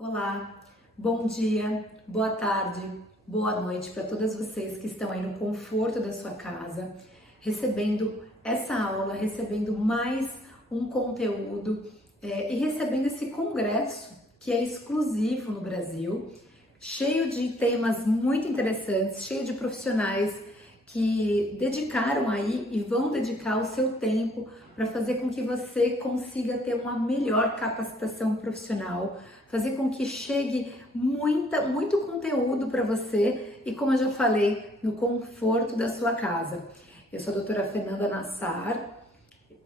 Olá, bom dia, boa tarde, boa noite para todas vocês que estão aí no conforto da sua casa, recebendo essa aula, recebendo mais um conteúdo e recebendo esse congresso que é exclusivo no Brasil, cheio de temas muito interessantes, cheio de profissionais que dedicaram aí e vão dedicar o seu tempo para fazer com que você consiga ter uma melhor capacitação profissional, fazer com que chegue muito conteúdo para você e, como eu já falei, no conforto da sua casa. Eu sou a doutora Fernanda Nassar.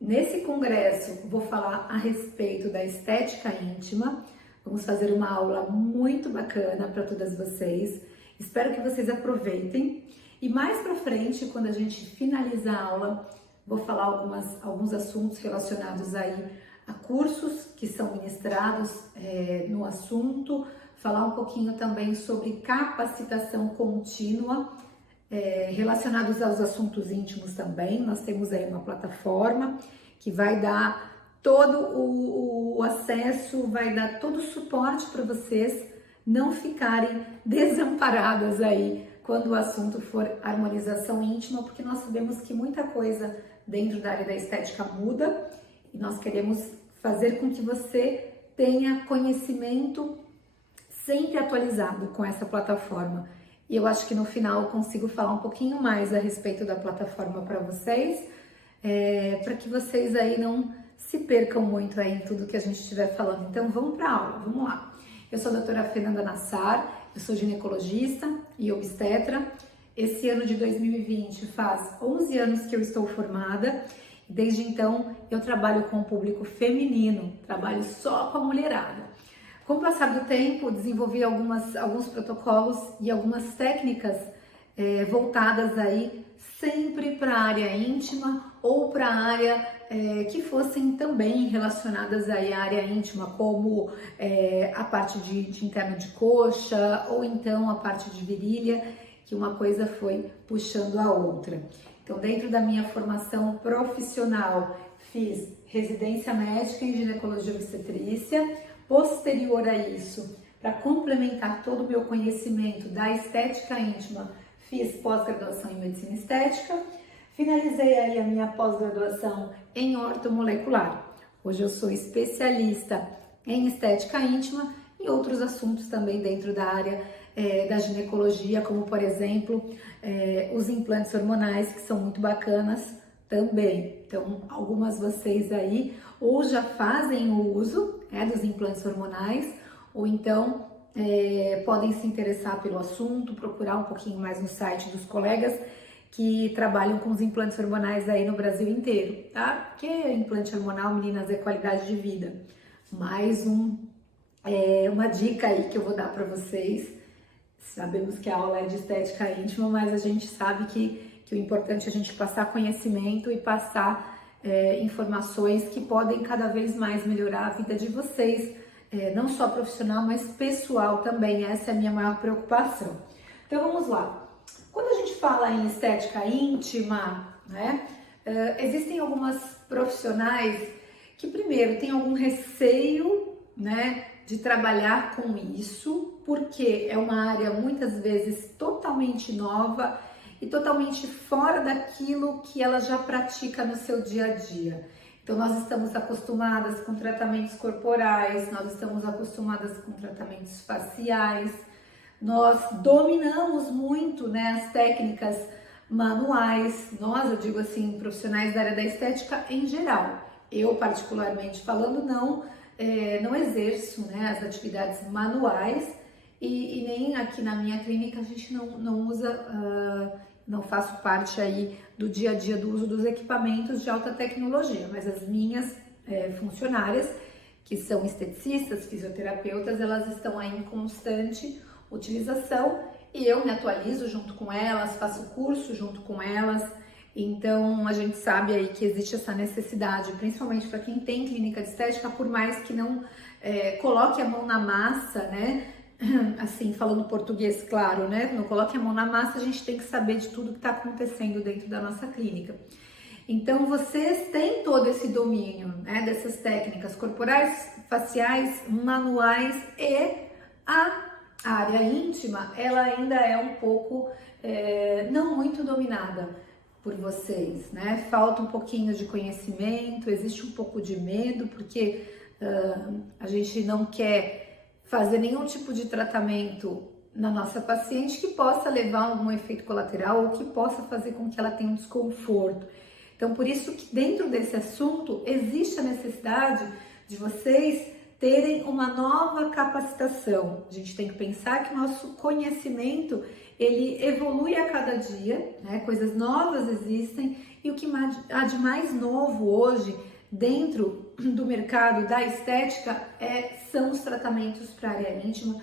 Nesse congresso vou falar a respeito da estética íntima. Vamos fazer uma aula muito bacana para todas vocês. Espero que vocês aproveitem. E mais para frente, quando a gente finalizar a aula, vou falar alguns assuntos relacionados aí a cursos que são ministrados no assunto, falar um pouquinho também sobre capacitação contínua relacionados aos assuntos íntimos também. Nós temos aí uma plataforma que vai dar todo o acesso, vai dar todo o suporte para vocês não ficarem desamparadas aí quando o assunto for harmonização íntima, porque nós sabemos que muita coisa dentro da área da estética muda e nós queremos fazer com que você tenha conhecimento sempre atualizado com essa plataforma. E eu acho que no final eu consigo falar um pouquinho mais a respeito da plataforma para vocês, para que vocês aí não se percam muito aí em tudo que a gente estiver falando. Então vamos para a aula, vamos lá. Eu sou a doutora Fernanda Nassar, eu sou ginecologista e obstetra. Esse ano de 2020 faz 11 anos que eu estou formada. Desde então eu trabalho com o público feminino, trabalho só com a mulherada. Com o passar do tempo, desenvolvi alguns protocolos e algumas técnicas voltadas aí sempre para a área íntima ou para a área que fossem também relacionadas aí à área íntima, como a parte de interno de coxa ou então a parte de virilha, que uma coisa foi puxando a outra. Então, dentro da minha formação profissional, fiz residência médica em ginecologia e obstetrícia. Posterior a isso, para complementar todo o meu conhecimento da estética íntima, fiz pós-graduação em medicina estética. Finalizei aí a minha pós-graduação em ortomolecular. Hoje eu sou especialista em estética íntima e outros assuntos também dentro da área da ginecologia, como por exemplo os implantes hormonais, que são muito bacanas também. Então, algumas vocês aí ou já fazem o uso dos implantes hormonais, ou então podem se interessar pelo assunto, procurar um pouquinho mais no site dos colegas que trabalham com os implantes hormonais aí no Brasil inteiro, tá? Porque implante hormonal, meninas, é qualidade de vida. Mais uma dica aí que eu vou dar para vocês. Sabemos que a aula é de estética íntima, mas a gente sabe que o importante é a gente passar conhecimento e passar informações que podem cada vez mais melhorar a vida de vocês, não só profissional, mas pessoal também. Essa é a minha maior preocupação. Então vamos lá. Quando a gente fala em estética íntima, né, existem algumas profissionais que primeiro têm algum receio, né, de trabalhar com isso, porque é uma área muitas vezes totalmente nova e totalmente fora daquilo que ela já pratica no seu dia a dia. Então nós estamos acostumadas com tratamentos corporais, nós estamos acostumadas com tratamentos faciais, nós dominamos muito, né, as técnicas manuais, eu digo assim, profissionais da área da estética em geral. Eu particularmente falando não exerço, né, as atividades manuais e nem aqui na minha clínica a gente não usa, não faço parte aí do dia a dia do uso dos equipamentos de alta tecnologia, mas as minhas funcionárias, que são esteticistas, fisioterapeutas, elas estão aí em constante utilização e eu me atualizo junto com elas, faço curso junto com elas. Então a gente sabe aí que existe essa necessidade, principalmente para quem tem clínica de estética, por mais que não coloque a mão na massa, né? Assim, falando português claro, né? Não coloque a mão na massa, a gente tem que saber de tudo que está acontecendo dentro da nossa clínica. Então, vocês têm todo esse domínio, né, dessas técnicas corporais, faciais, manuais e a área íntima, ela ainda é um pouco, não muito dominada por vocês, né? Falta um pouquinho de conhecimento, existe um pouco de medo, porque a gente não quer fazer nenhum tipo de tratamento na nossa paciente que possa levar a algum efeito colateral ou que possa fazer com que ela tenha um desconforto. Então, por isso que dentro desse assunto existe a necessidade de vocês terem uma nova capacitação. A gente tem que pensar que o nosso conhecimento, ele evolui a cada dia, né? Coisas novas existem e o que há de mais novo hoje dentro do mercado da estética são os tratamentos para a área íntima,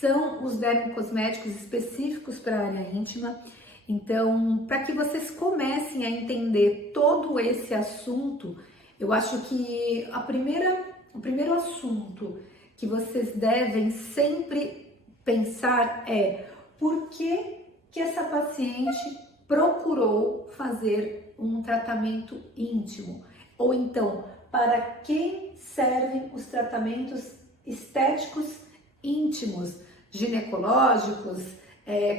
são os dermocosméticos específicos para a área íntima. Então, para que vocês comecem a entender todo esse assunto, eu acho que o primeiro assunto que vocês devem sempre pensar é por que essa paciente procurou fazer um tratamento íntimo? Ou então, para quem servem os tratamentos estéticos íntimos, ginecológicos?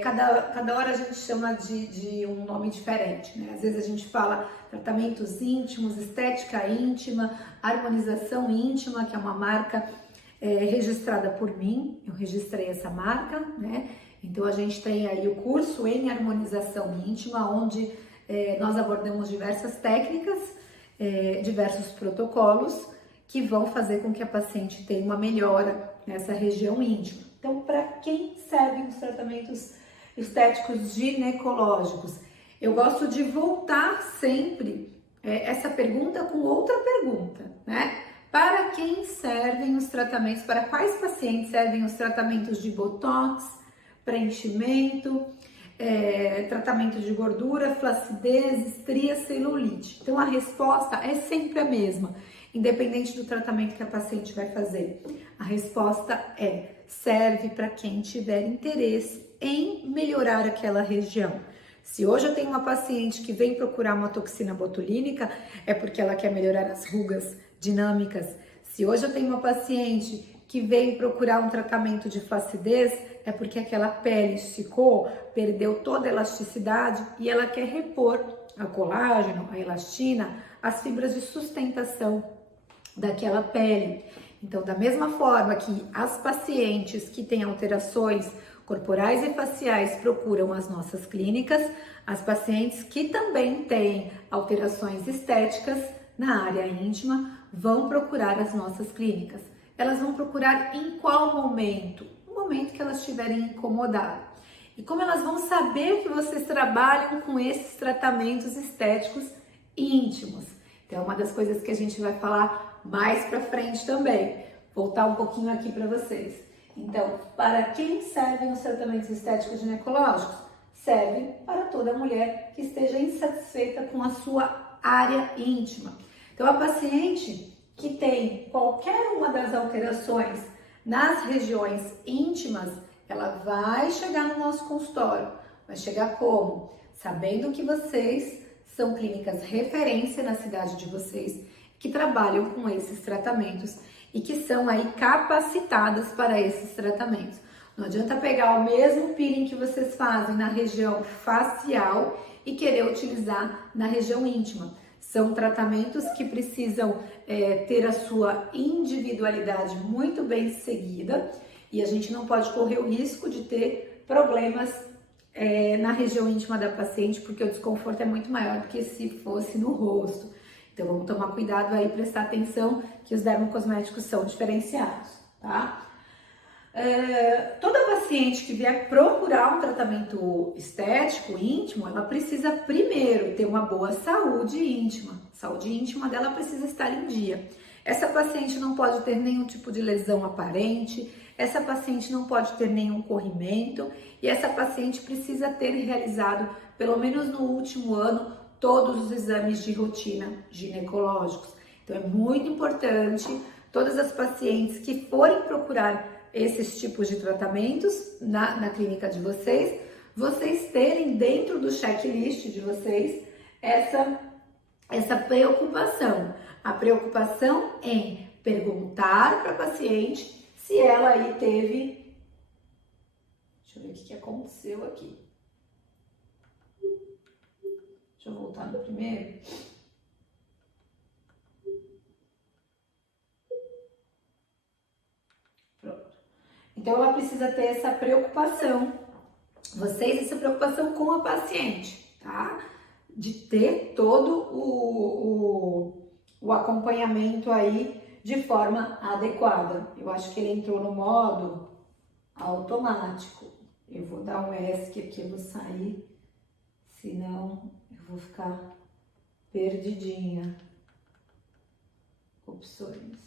Cada hora a gente chama de um nome diferente, né? Às vezes a gente fala tratamentos íntimos, estética íntima, harmonização íntima, que é uma marca registrada por mim, eu registrei essa marca, né? Então a gente tem aí o curso em harmonização íntima, onde nós abordamos diversas técnicas, diversos protocolos que vão fazer com que a paciente tenha uma melhora nessa região íntima. Então, para quem servem os tratamentos estéticos ginecológicos? Eu gosto de voltar sempre essa pergunta com outra pergunta, né? Para quem servem os tratamentos, para quais pacientes servem os tratamentos de botox, preenchimento, tratamento de gordura, flacidez, estria, celulite? Então, a resposta é sempre a mesma, independente do tratamento que a paciente vai fazer. A resposta serve para quem tiver interesse em melhorar aquela região. Se hoje eu tenho uma paciente que vem procurar uma toxina botulínica, é porque ela quer melhorar as rugas dinâmicas. Se hoje eu tenho uma paciente que vem procurar um tratamento de flacidez, é porque aquela pele esticou, perdeu toda a elasticidade e ela quer repor o colágeno, a elastina, as fibras de sustentação daquela pele. Então, da mesma forma que as pacientes que têm alterações corporais e faciais procuram as nossas clínicas, as pacientes que também têm alterações estéticas na área íntima vão procurar as nossas clínicas. Elas vão procurar em qual momento? No momento que elas estiverem incomodadas. E como elas vão saber que vocês trabalham com esses tratamentos estéticos íntimos? Então, é uma das coisas que a gente vai falar mais pra frente também. Voltar um pouquinho aqui para vocês. Então, para quem servem os tratamentos estéticos ginecológicos? Servem para toda mulher que esteja insatisfeita com a sua área íntima. Então, a paciente que tem qualquer uma das alterações nas regiões íntimas, ela vai chegar no nosso consultório. Vai chegar como? Sabendo que vocês são clínicas referência na cidade de vocês, que trabalham com esses tratamentos e que são aí capacitadas para esses tratamentos. Não adianta pegar o mesmo peeling que vocês fazem na região facial e querer utilizar na região íntima. São tratamentos que precisam ter a sua individualidade muito bem seguida e a gente não pode correr o risco de ter problemas na região íntima da paciente, porque o desconforto é muito maior do que se fosse no rosto. Então vamos tomar cuidado aí, prestar atenção que os dermocosméticos são diferenciados, tá? Toda paciente que vier procurar um tratamento estético íntimo, ela precisa primeiro ter uma boa saúde íntima. A saúde íntima dela precisa estar em dia. Essa paciente não pode ter nenhum tipo de lesão aparente, essa paciente não pode ter nenhum corrimento e essa paciente precisa ter realizado, pelo menos no último ano, todos os exames de rotina ginecológicos. Então é muito importante todas as pacientes que forem procurar esses tipos de tratamentos na clínica de vocês terem dentro do checklist de vocês essa preocupação. A preocupação em perguntar para a paciente se ela aí teve... Deixa eu ver o que aconteceu aqui. Deixa eu voltar no primeiro. Pronto. Então, ela precisa ter essa preocupação, vocês, essa preocupação com a paciente, tá? De ter todo o acompanhamento aí de forma adequada. Eu acho que ele entrou no modo automático. Eu vou dar um ESC aqui, eu vou sair, senão eu vou ficar perdidinha. Opções.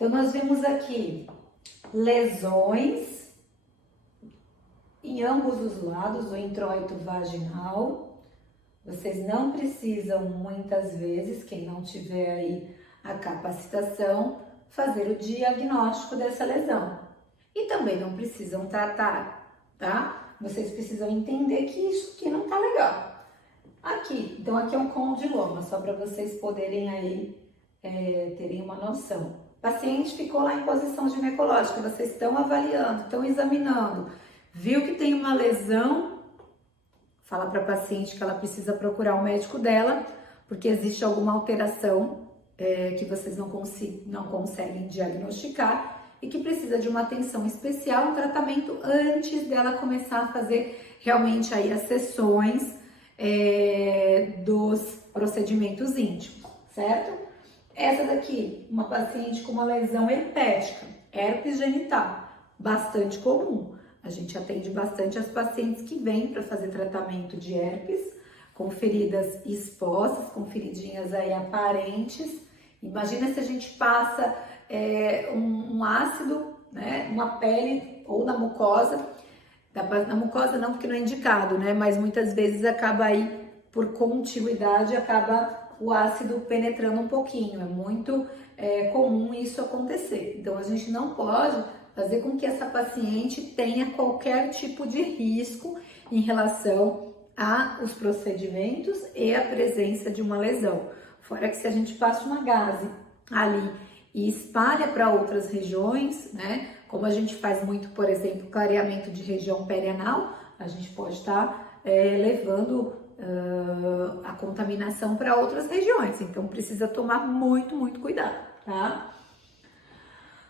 Então, nós vemos aqui lesões em ambos os lados do introito vaginal. Vocês não precisam, muitas vezes, quem não tiver aí a capacitação, fazer o diagnóstico dessa lesão. E também não precisam tratar, tá? Vocês precisam entender que isso aqui não tá legal. Aqui, então aqui é um condiloma, só para vocês poderem aí terem uma noção. O paciente ficou lá em posição ginecológica, vocês estão avaliando, estão examinando, viu que tem uma lesão, fala para a paciente que ela precisa procurar o médico dela, porque existe alguma alteração que vocês não conseguem diagnosticar e que precisa de uma atenção especial, um tratamento antes dela começar a fazer realmente aí as sessões dos procedimentos íntimos, certo? Essa daqui, uma paciente com uma lesão herpética, herpes genital, bastante comum. A gente atende bastante as pacientes que vêm para fazer tratamento de herpes, com feridas expostas, com feridinhas aí aparentes. Imagina se a gente passa um ácido, né, numa pele ou na mucosa. Na mucosa não, porque não é indicado, né? Mas muitas vezes acaba aí, por contividade, acaba o ácido penetrando um pouquinho. É muito comum isso acontecer. Então, a gente não pode fazer com que essa paciente tenha qualquer tipo de risco em relação aos procedimentos e a presença de uma lesão. Fora que se a gente passa uma gaze ali e espalha para outras regiões, né? Como a gente faz muito, por exemplo, clareamento de região perianal, a gente pode estar levando a contaminação para outras regiões. Então, precisa tomar muito, muito cuidado, tá?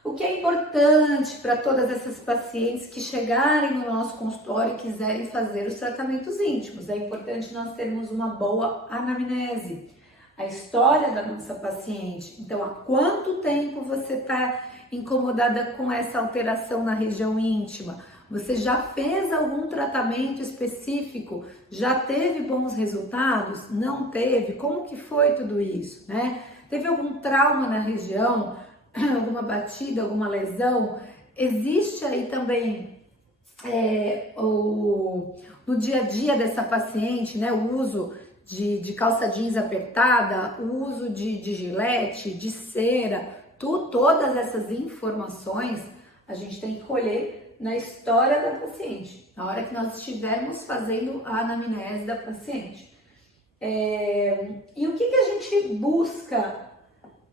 O que é importante para todas essas pacientes que chegarem no nosso consultório e quiserem fazer os tratamentos íntimos? É importante nós termos uma boa anamnese, a história da nossa paciente. Então, há quanto tempo você está incomodada com essa alteração na região íntima? Você já fez algum tratamento específico? Já teve bons resultados? Não teve? Como que foi tudo isso, né? Teve algum trauma na região? Alguma batida, alguma lesão? Existe aí também no dia a dia dessa paciente, né, o uso de calça jeans apertada, o uso de gilete, de cera, todas essas informações a gente tem que colher na história da paciente, na hora que nós estivermos fazendo a anamnese da paciente. E o que a gente busca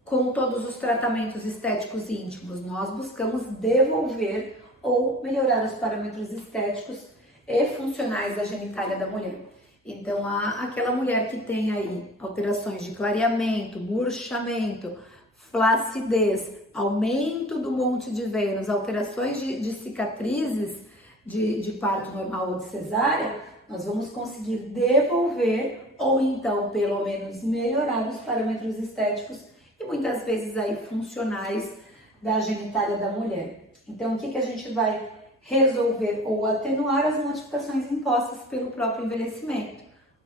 com todos os tratamentos estéticos íntimos? Nós buscamos devolver ou melhorar os parâmetros estéticos e funcionais da genitália da mulher. Então, aquela mulher que tem aí alterações de clareamento, murchamento, flacidez, aumento do monte de Vênus, alterações de cicatrizes de parto normal ou de cesárea, nós vamos conseguir devolver ou então, pelo menos, melhorar os parâmetros estéticos e muitas vezes aí funcionais da genitália da mulher. Então, o que a gente vai resolver ou atenuar? As modificações impostas pelo próprio envelhecimento.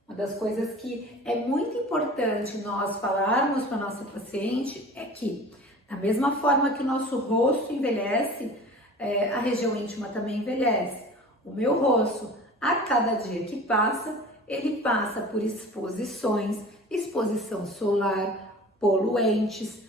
Uma das coisas que é muito importante nós falarmos para a nossa paciente é que Da mesma forma que o nosso rosto envelhece, a região íntima também envelhece. O meu rosto, a cada dia que passa, ele passa por exposições, exposição solar, poluentes.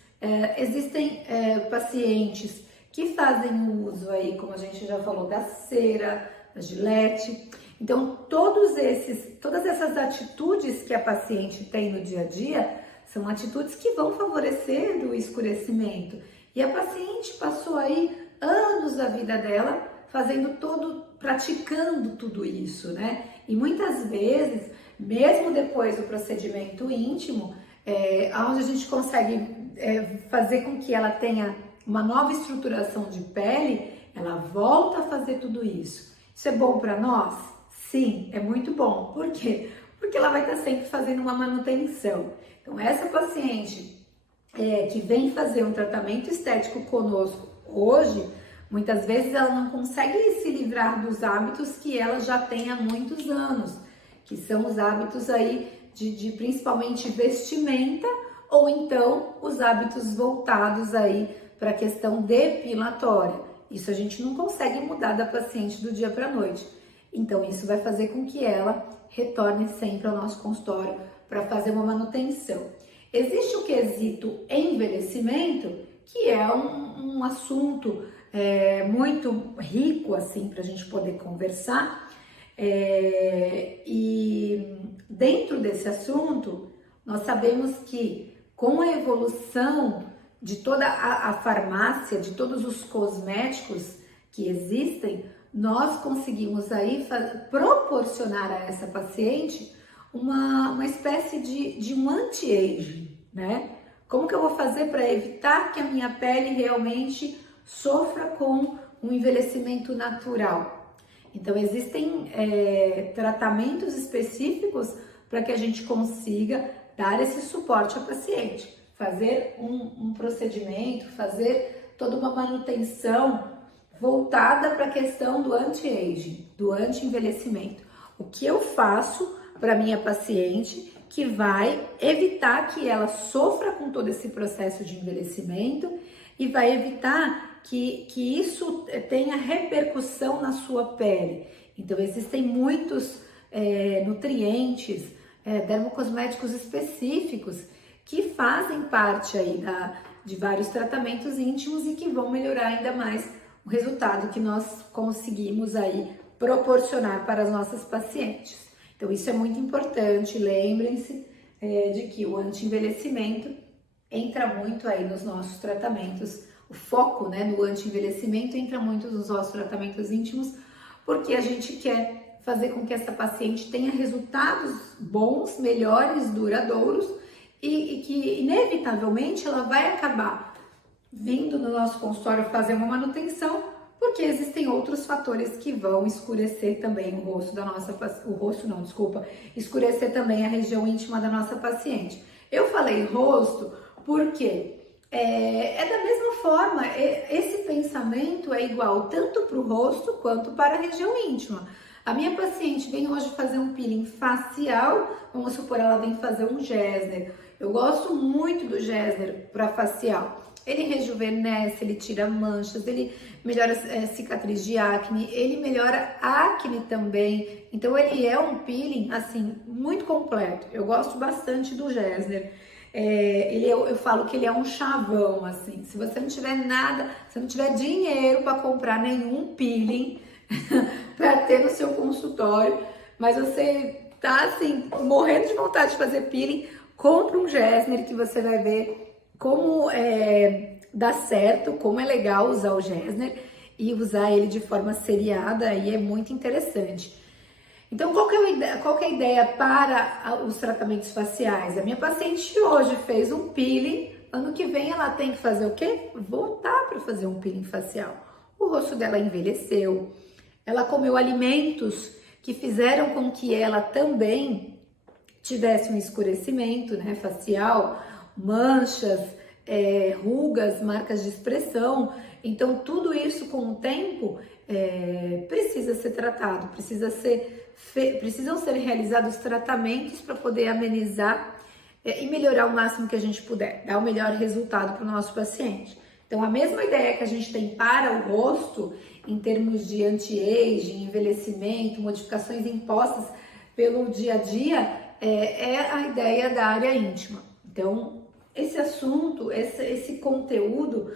Existem pacientes que fazem uso aí, como a gente já falou, da cera, da Gillette. Então, todas essas atitudes que a paciente tem no dia a dia são atitudes que vão favorecer o escurecimento. E a paciente passou aí anos da vida dela praticando tudo isso, né? E muitas vezes, mesmo depois do procedimento íntimo, onde a gente consegue fazer com que ela tenha uma nova estruturação de pele, ela volta a fazer tudo isso. Isso é bom para nós? Sim, é muito bom. Por quê? Porque ela vai estar sempre fazendo uma manutenção. Então, essa paciente que vem fazer um tratamento estético conosco hoje, muitas vezes ela não consegue se livrar dos hábitos que ela já tem há muitos anos, que são os hábitos aí de principalmente vestimenta, ou então os hábitos voltados aí para a questão depilatória. Isso a gente não consegue mudar da paciente do dia para a noite. Então, isso vai fazer com que ela retorne sempre ao nosso consultório para fazer uma manutenção. Existe o quesito envelhecimento, que é um assunto muito rico assim para a gente poder conversar. E dentro desse assunto, nós sabemos que com a evolução de toda a farmácia, de todos os cosméticos que existem, nós conseguimos aí proporcionar a essa paciente uma espécie de um anti-aging, né? Como que eu vou fazer para evitar que a minha pele realmente sofra com um envelhecimento natural? Então, existem tratamentos específicos para que a gente consiga dar esse suporte à paciente, fazer um procedimento, fazer toda uma manutenção voltada para a questão do anti-aging, do anti-envelhecimento. O que eu faço para minha paciente que vai evitar que ela sofra com todo esse processo de envelhecimento e vai evitar que isso tenha repercussão na sua pele. Então, existem muitos nutrientes, dermocosméticos específicos que fazem parte aí de vários tratamentos íntimos e que vão melhorar ainda mais o resultado que nós conseguimos aí proporcionar para as nossas pacientes. Então, isso é muito importante. Lembrem-se de que o anti-envelhecimento entra muito aí nos nossos tratamentos. O foco, né, no anti-envelhecimento entra muito nos nossos tratamentos íntimos, porque a gente quer fazer com que essa paciente tenha resultados bons, melhores, duradouros e que, inevitavelmente, ela vai acabar vindo no nosso consultório fazer uma manutenção, porque existem outros fatores que vão escurecer também o rosto da nossa escurecer também a região íntima da nossa paciente. Eu falei rosto porque da mesma forma, esse pensamento é igual tanto para o rosto quanto para a região íntima. A minha paciente vem hoje fazer um peeling facial, vamos supor, ela vem fazer um Gessner. Eu gosto muito do Gessner para facial. Ele rejuvenesce, ele tira manchas, ele melhora cicatriz de acne, ele melhora acne também. Então, ele é um peeling, assim, muito completo. Eu gosto bastante do Gessner. Eu falo que ele é um chavão, assim. Se você não tiver nada, se não tiver dinheiro para comprar nenhum peeling para ter no seu consultório, mas você tá, assim, morrendo de vontade de fazer peeling, compra um Gessner que você vai ver como dá certo, como é legal usar o Gessner e usar ele de forma seriada, e é muito interessante. Então, qual que é a ideia para os tratamentos faciais? A minha paciente hoje fez um peeling, ano que vem ela tem que fazer o quê? Voltar para fazer um peeling facial. O rosto dela envelheceu, ela comeu alimentos que fizeram com que ela também tivesse um escurecimento, né, facial, manchas, rugas, marcas de expressão. Então, tudo isso com o tempo precisa ser tratado, precisam ser realizados tratamentos para poder amenizar e melhorar o máximo que a gente puder, dar o melhor resultado para o nosso paciente. Então, a mesma ideia que a gente tem para o rosto, em termos de anti-aging, envelhecimento, modificações impostas pelo dia a dia, é a ideia da área íntima. Então, esse assunto, esse conteúdo,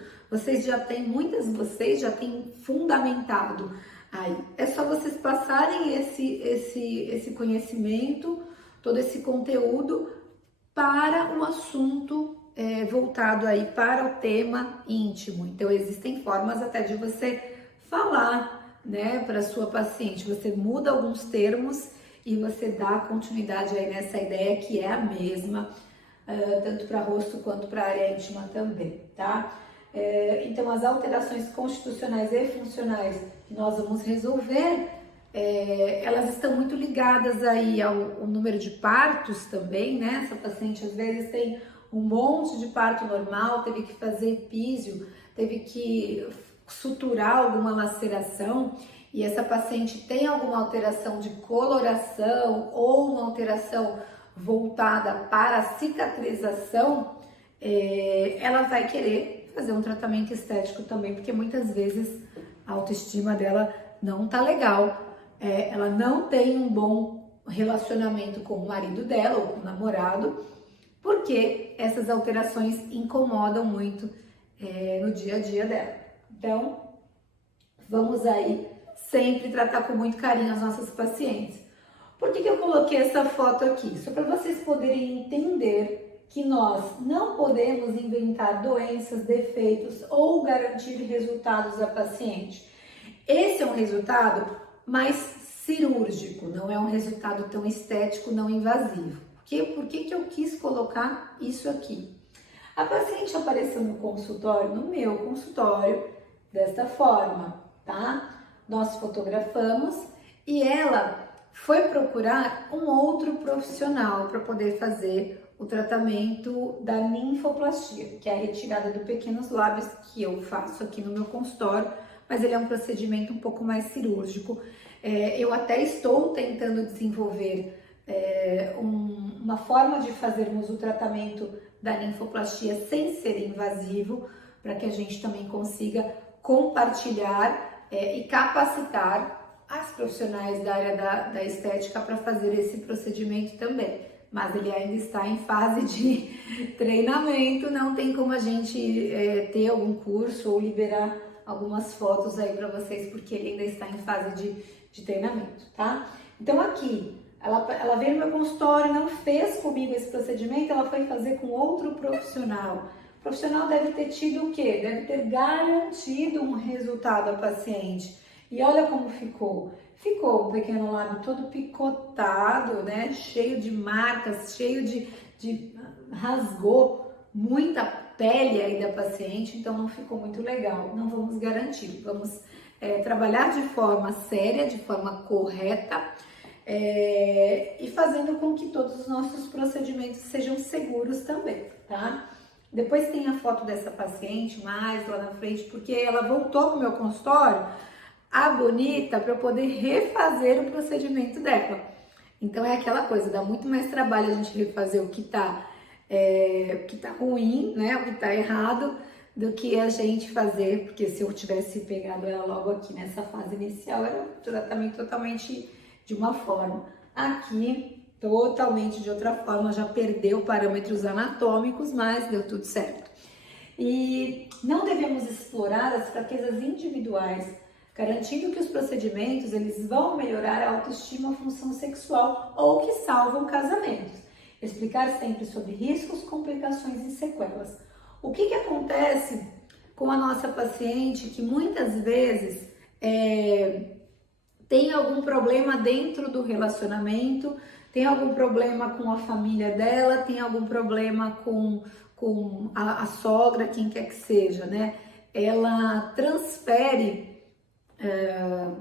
muitas de vocês já têm fundamentado aí. É só vocês passarem esse conhecimento, todo esse conteúdo para um assunto voltado aí para o tema íntimo. Então, existem formas até de você falar, né, para sua paciente. Você muda alguns termos e você dá continuidade aí nessa ideia que é a mesma, tanto para rosto quanto para área íntima também, tá? Então, as alterações constitucionais e funcionais que nós vamos resolver, elas estão muito ligadas aí ao número de partos também, né? Essa paciente às vezes tem um monte de parto normal, teve que fazer epísio, teve que suturar alguma laceração, e essa paciente tem alguma alteração de coloração ou uma alteração voltada para a cicatrização, ela vai querer fazer um tratamento estético também, porque muitas vezes a autoestima dela não tá legal, ela não tem um bom relacionamento com o marido dela ou com o namorado, porque essas alterações incomodam muito no dia a dia dela. Então, vamos aí sempre tratar com muito carinho as nossas pacientes. Por que eu coloquei essa foto aqui? Só para vocês poderem entender que nós não podemos inventar doenças, defeitos ou garantir resultados à paciente. Esse é um resultado mais cirúrgico, não é um resultado tão estético, não invasivo. Por que eu quis colocar isso aqui? A paciente apareceu no consultório, no meu consultório, desta forma, tá? Nós fotografamos e ela foi procurar um outro profissional para poder fazer o tratamento da linfoplastia, que é a retirada dos pequenos lábios que eu faço aqui no meu consultório, mas ele é um procedimento um pouco mais cirúrgico. Eu até estou tentando desenvolver uma forma de fazermos o tratamento da linfoplastia sem ser invasivo, para que a gente também consiga compartilhar e capacitar as profissionais da área da estética para fazer esse procedimento também. Mas ele ainda está em fase de treinamento, não tem como a gente ter algum curso ou liberar algumas fotos aí para vocês, porque ele ainda está em fase de treinamento, tá? Então aqui, ela veio no meu consultório, não fez comigo esse procedimento, ela foi fazer com outro profissional. O profissional deve ter tido o quê? Deve ter garantido um resultado ao paciente. E olha como ficou. Ficou um pequeno lábio todo picotado, né? Cheio de marcas, cheio rasgou muita pele aí da paciente, então não ficou muito legal. Não vamos garantir, vamos trabalhar de forma séria, de forma correta, e fazendo com que todos os nossos procedimentos sejam seguros também, tá? Depois tem a foto dessa paciente mais lá na frente, porque ela voltou pro meu consultório, a bonita, para eu poder refazer o procedimento dela. Então é aquela coisa, dá muito mais trabalho a gente refazer o que tá ruim, né, o que tá errado, do que a gente fazer, porque se eu tivesse pegado ela logo aqui nessa fase inicial, era um tratamento totalmente de uma forma. Aqui, totalmente de outra forma, já perdeu parâmetros anatômicos, mas deu tudo certo. E não devemos explorar as fraquezas individuais, garantindo que os procedimentos eles vão melhorar a autoestima, a função sexual ou que salvam casamentos. Explicar sempre sobre riscos, complicações e sequelas. O que acontece com a nossa paciente que muitas vezes tem algum problema dentro do relacionamento, tem algum problema com a família dela, tem algum problema com a sogra, quem quer que seja, né? Ela transfere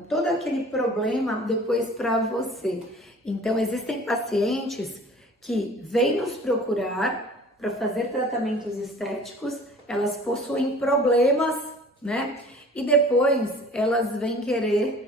todo aquele problema depois para você. Então, existem pacientes que vêm nos procurar para fazer tratamentos estéticos, elas possuem problemas, né? E depois elas vêm querer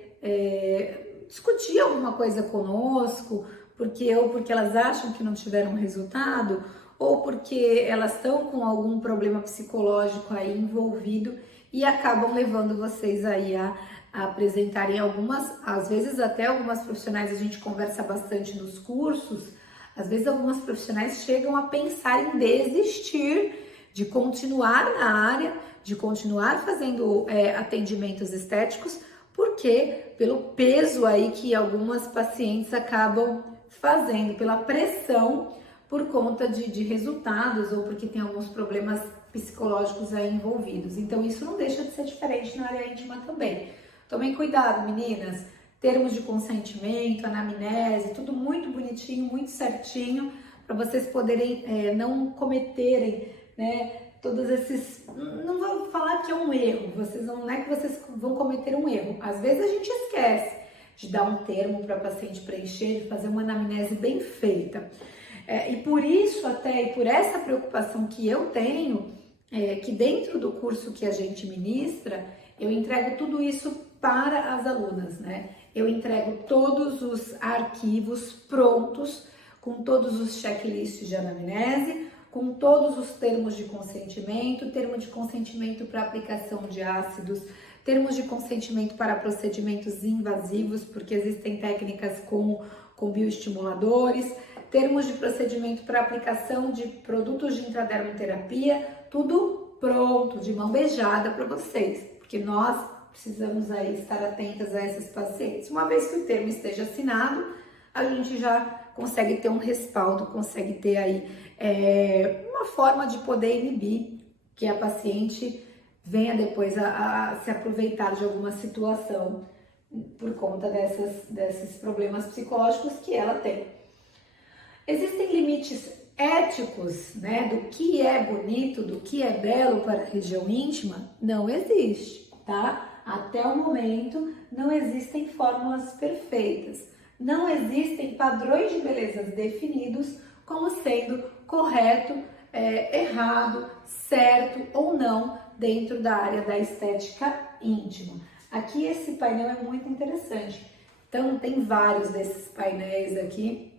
discutir alguma coisa conosco, porque elas acham que não tiveram resultado, ou porque elas estão com algum problema psicológico aí envolvido e acabam levando vocês aí a apresentarem algumas, às vezes até algumas profissionais, a gente conversa bastante nos cursos, às vezes algumas profissionais chegam a pensar em desistir de continuar na área, de continuar fazendo atendimentos estéticos, porque pelo peso aí que algumas pacientes acabam fazendo, pela pressão por conta de resultados ou porque tem alguns problemas psicológicos aí envolvidos. Então isso não deixa de ser diferente na área íntima também. Tomem cuidado, meninas, termos de consentimento, anamnese, tudo muito bonitinho, muito certinho, para vocês poderem não cometerem, né, todos esses, não vou falar que é um erro, vocês não é que vocês vão cometer um erro, às vezes a gente esquece de dar um termo para a paciente preencher, de fazer uma anamnese bem feita. E por isso até, e por essa preocupação que eu tenho, que dentro do curso que a gente ministra, eu entrego tudo isso para as alunas, né? Eu entrego todos os arquivos prontos, com todos os checklists de anamnese, com todos os termos de consentimento, termo de consentimento para aplicação de ácidos, termos de consentimento para procedimentos invasivos, porque existem técnicas com bioestimuladores, termos de procedimento para aplicação de produtos de intradermoterapia, tudo pronto, de mão beijada para vocês, porque nós precisamos aí estar atentas a essas pacientes. Uma vez que o termo esteja assinado, a gente já consegue ter um respaldo, consegue ter aí uma forma de poder inibir que a paciente venha depois a se aproveitar de alguma situação por conta desses problemas psicológicos que ela tem. Existem limites éticos, né, do que é bonito, do que é belo para a região íntima? Não existe, tá? Até o momento não existem fórmulas perfeitas, não existem padrões de beleza definidos como sendo correto, errado, certo ou não dentro da área da estética íntima. Aqui esse painel é muito interessante, então tem vários desses painéis aqui,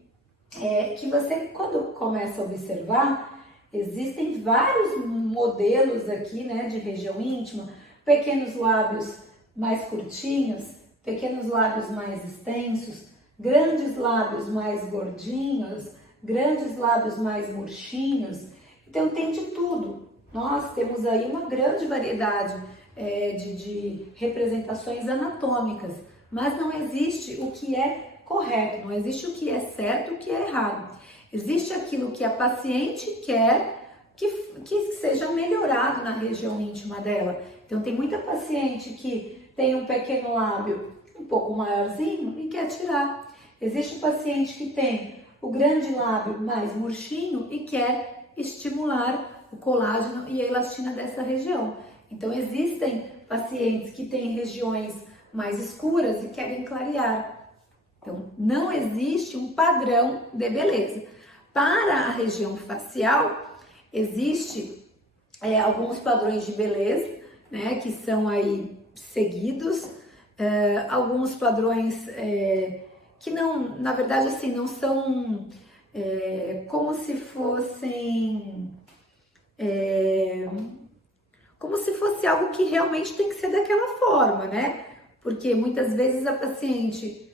que você quando começa a observar, existem vários modelos aqui, né, de região íntima, pequenos lábios mais curtinhos, pequenos lábios mais extensos, grandes lábios mais gordinhos, grandes lábios mais murchinhos. Então tem de tudo. Nós temos aí uma grande variedade de representações anatômicas, mas não existe o que é correto, não existe o que é certo e o que é errado. Existe aquilo que a paciente quer que seja melhorado na região íntima dela. Então tem muita paciente que tem um pequeno lábio um pouco maiorzinho e quer tirar. Existe paciente que tem o grande lábio mais murchinho e quer estimular o colágeno e a elastina dessa região. Então existem pacientes que têm regiões mais escuras e querem clarear. Então não existe um padrão de beleza. Para a região facial, existe alguns padrões de beleza, né, que são aí seguidos, alguns padrões que não, na verdade, assim, não são como se fossem, como se fosse algo que realmente tem que ser daquela forma, né? Porque muitas vezes a paciente,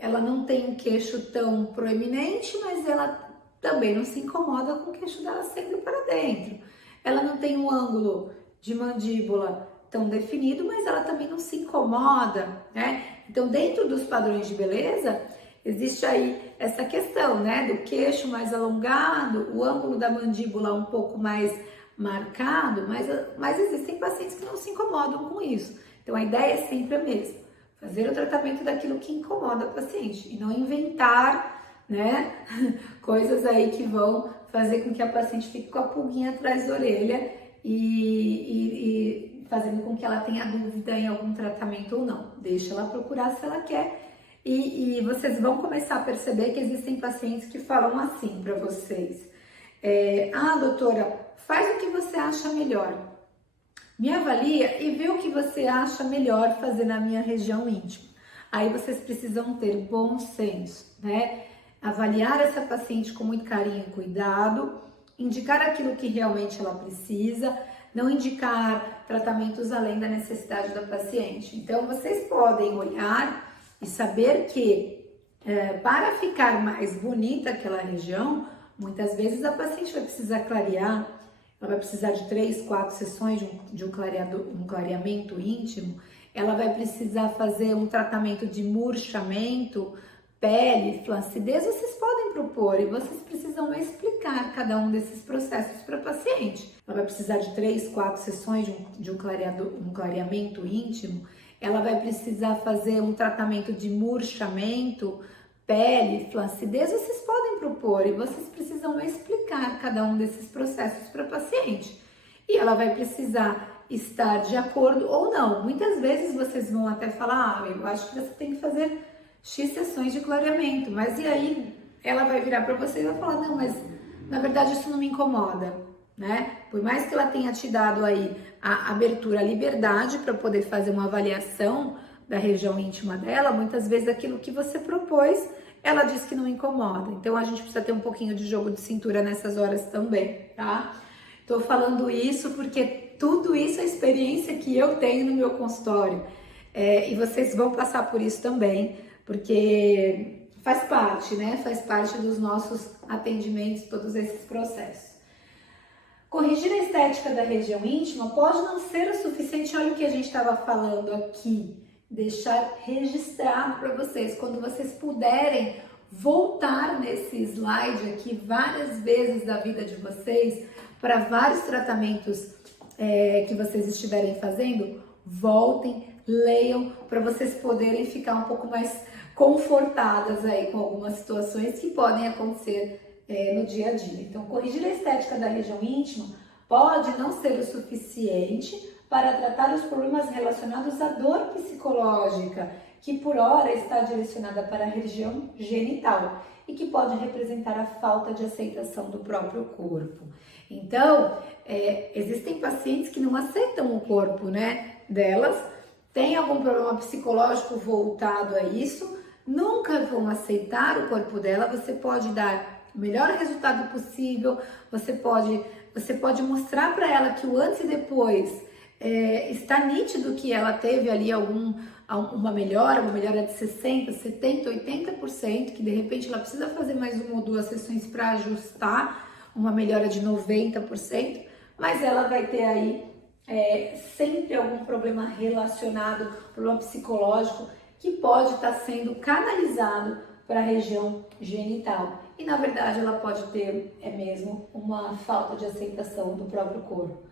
ela não tem um queixo tão proeminente, mas ela também não se incomoda com o queixo dela saindo para dentro. Ela não tem um ângulo de mandíbula tão definido, mas ela também não se incomoda, né? Então, dentro dos padrões de beleza, existe aí essa questão, né? Do queixo mais alongado, o ângulo da mandíbula um pouco mais marcado, mas existem pacientes que não se incomodam com isso. Então, a ideia é sempre a mesma. Fazer o tratamento daquilo que incomoda a paciente e não inventar, né, coisas aí que vão fazer com que a paciente fique com a pulguinha atrás da orelha e fazendo com que ela tenha dúvida em algum tratamento ou não. Deixa ela procurar se ela quer e vocês vão começar a perceber que existem pacientes que falam assim para vocês: doutora, faz o que você acha melhor, me avalia e vê o que você acha melhor fazer na minha região íntima. Aí vocês precisam ter bom senso, né? avaliar essa paciente com muito carinho e cuidado, indicar aquilo que realmente ela precisa, não indicar tratamentos além da necessidade da paciente. Então, vocês podem olhar e saber que para ficar mais bonita aquela região, muitas vezes a paciente vai precisar clarear, ela vai precisar de 3, 4 sessões de um clareamento íntimo, ela vai precisar fazer um tratamento de murchamento, pele, flacidez, vocês podem propor e vocês precisam explicar cada um desses processos para a paciente. Ela vai precisar de 3, 4 sessões de um clareamento íntimo, ela vai precisar fazer um tratamento de murchamento, pele, flacidez, vocês podem propor e vocês precisam explicar cada um desses processos para a paciente. E ela vai precisar estar de acordo ou não. Muitas vezes vocês vão até falar, eu acho que você tem que fazer X sessões de clareamento, mas e aí ela vai virar para você e vai falar, não, mas na verdade isso não me incomoda, né? Por mais que ela tenha te dado aí a abertura, a liberdade para poder fazer uma avaliação da região íntima dela, muitas vezes aquilo que você propôs, ela diz que não incomoda. Então a gente precisa ter um pouquinho de jogo de cintura nessas horas também, tá? Tô falando isso porque tudo isso é experiência que eu tenho no meu consultório. E vocês vão passar por isso também, porque faz parte, né? Faz parte dos nossos atendimentos, todos esses processos. Corrigir a estética da região íntima pode não ser o suficiente, olha o que a gente estava falando aqui, deixar registrado para vocês, quando vocês puderem voltar nesse slide aqui várias vezes da vida de vocês, para vários tratamentos que vocês estiverem fazendo, voltem, leiam, para vocês poderem ficar um pouco mais confortadas aí com algumas situações que podem acontecer no dia a dia. Então, corrigir a estética da região íntima pode não ser o suficiente para tratar os problemas relacionados à dor psicológica, que por hora está direcionada para a região genital e que pode representar a falta de aceitação do próprio corpo. Então, existem pacientes que não aceitam o corpo, né, delas, têm algum problema psicológico voltado a isso, nunca vão aceitar o corpo dela. Você pode dar o melhor resultado possível, você pode mostrar para ela que o antes e depois está nítido que ela teve ali uma melhora de 60%, 70%, 80%, que de repente ela precisa fazer mais uma ou duas sessões para ajustar uma melhora de 90%, mas ela vai ter aí sempre algum problema relacionado, problema psicológico, que pode estar sendo canalizado para a região genital. E na verdade ela pode ter mesmo uma falta de aceitação do próprio corpo.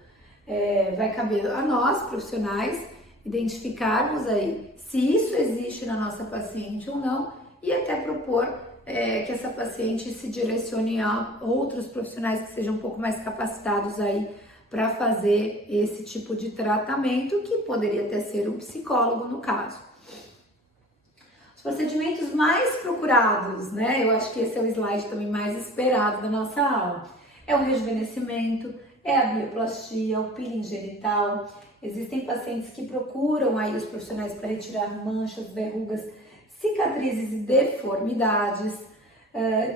Vai caber a nós, profissionais, identificarmos aí se isso existe na nossa paciente ou não e até propor que essa paciente se direcione a outros profissionais que sejam um pouco mais capacitados aí para fazer esse tipo de tratamento, que poderia até ser um psicólogo no caso. Os procedimentos mais procurados, né? Eu acho que esse é o slide também mais esperado da nossa aula. É o rejuvenescimento, é a bioplastia, o peeling genital. Existem pacientes que procuram aí os profissionais para retirar manchas, verrugas, cicatrizes e deformidades.